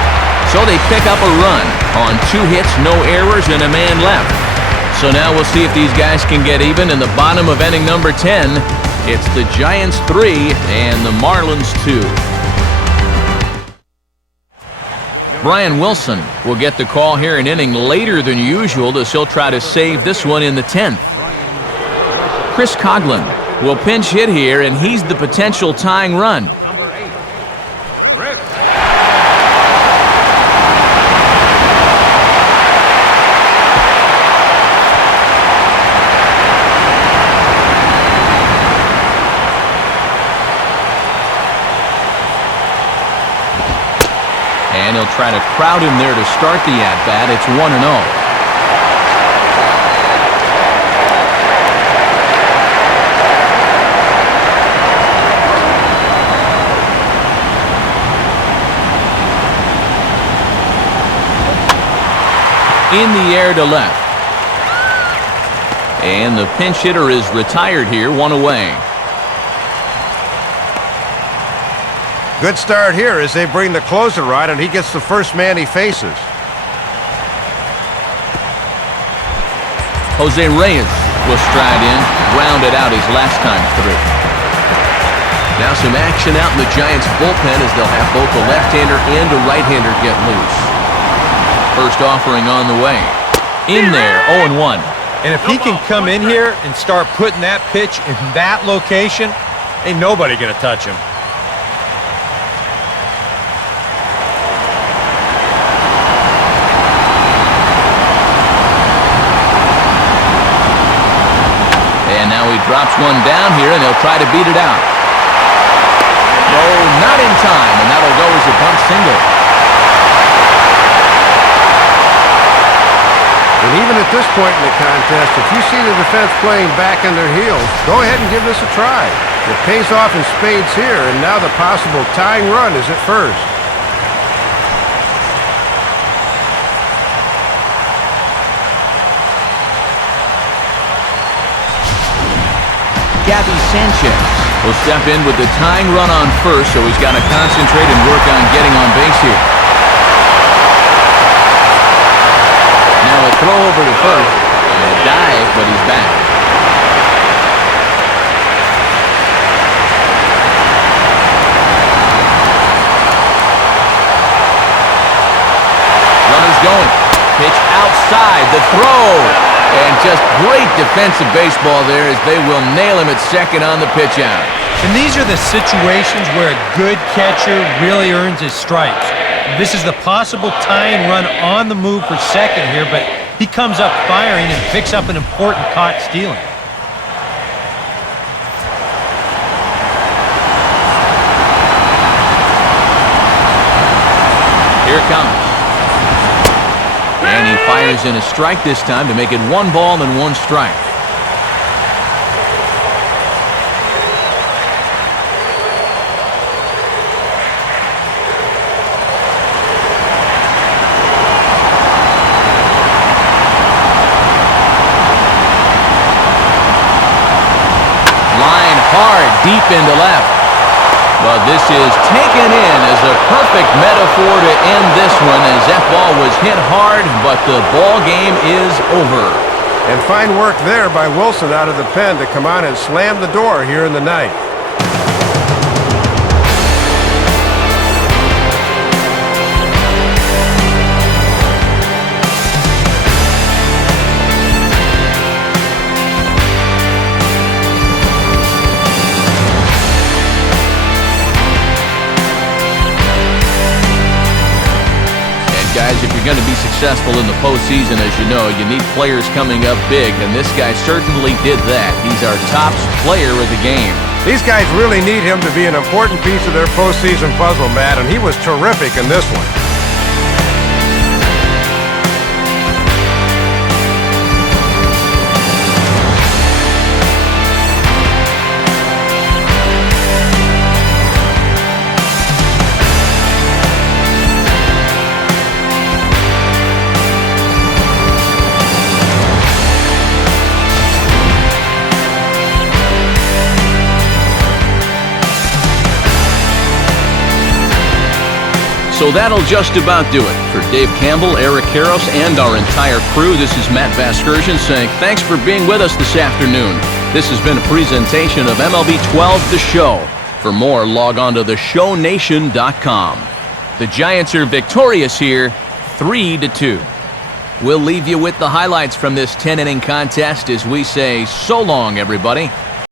So they pick up a run on 2 hits, no errors, and a man left. So now we'll see if these guys can get even in the bottom of inning number 10. It's the Giants 3 and the Marlins 2. Brian Wilson will get the call here an inning later than usual as he'll try to save this one in the 10th. Chris Coughlin will pinch hit here, and he's the potential tying run. And he'll try to crowd him there to start the at-bat. It's 1-0. In the air to left. And the pinch hitter is retired here, one away. Good start here as they bring the closer on, and he gets the first man he faces. Jose Reyes will stride in, grounded out his last time through. Now some action out in the Giants' bullpen as they'll have both a left-hander and a right-hander get loose. First offering on the way. In there, 0-1. And if he can come in here and start putting that pitch in that location, ain't nobody going to touch him. And now he drops one down here, and they'll try to beat it out. No, not in time, and that'll go as a bunt single. And even at this point in the contest, if you see the defense playing back on their heels, go ahead and give this a try. It pays off in spades here, and now the possible tying run is at first. Gabby Sanchez will step in with the tying run on first, so he's got to concentrate and work on getting on base here. Now a throw over to first, and a dive, but he's back. Runner's going. Pitch outside, the throw. And just great defensive baseball there as they will nail him at second on the pitch out. And these are the situations where a good catcher really earns his stripes. This is the possible tying run on the move for second here, but he comes up firing and picks up an important caught stealing. Here it comes. And he fires in a strike this time to make it 1 ball and 1 strike. Line hard deep into left. But this is taken in as a perfect metaphor to end this one as that ball was hit hard, but the ball game is over. And fine work there by Wilson out of the pen to come on and slam the door here in the ninth. Guys, if you're going to be successful in the postseason, as you know, you need players coming up big, and this guy certainly did that. He's our top player of the game. These guys really need him to be an important piece of their postseason puzzle, Matt, and he was terrific in this one. So that'll just about do it. For Dave Campbell, Eric Karros, and our entire crew, this is Matt Vasgersian saying thanks for being with us this afternoon. This has been a presentation of MLB 12 The Show. For more, log on to theshownation.com. The Giants are victorious here, 3-2. We'll leave you with the highlights from this 10-inning contest as we say so long, everybody.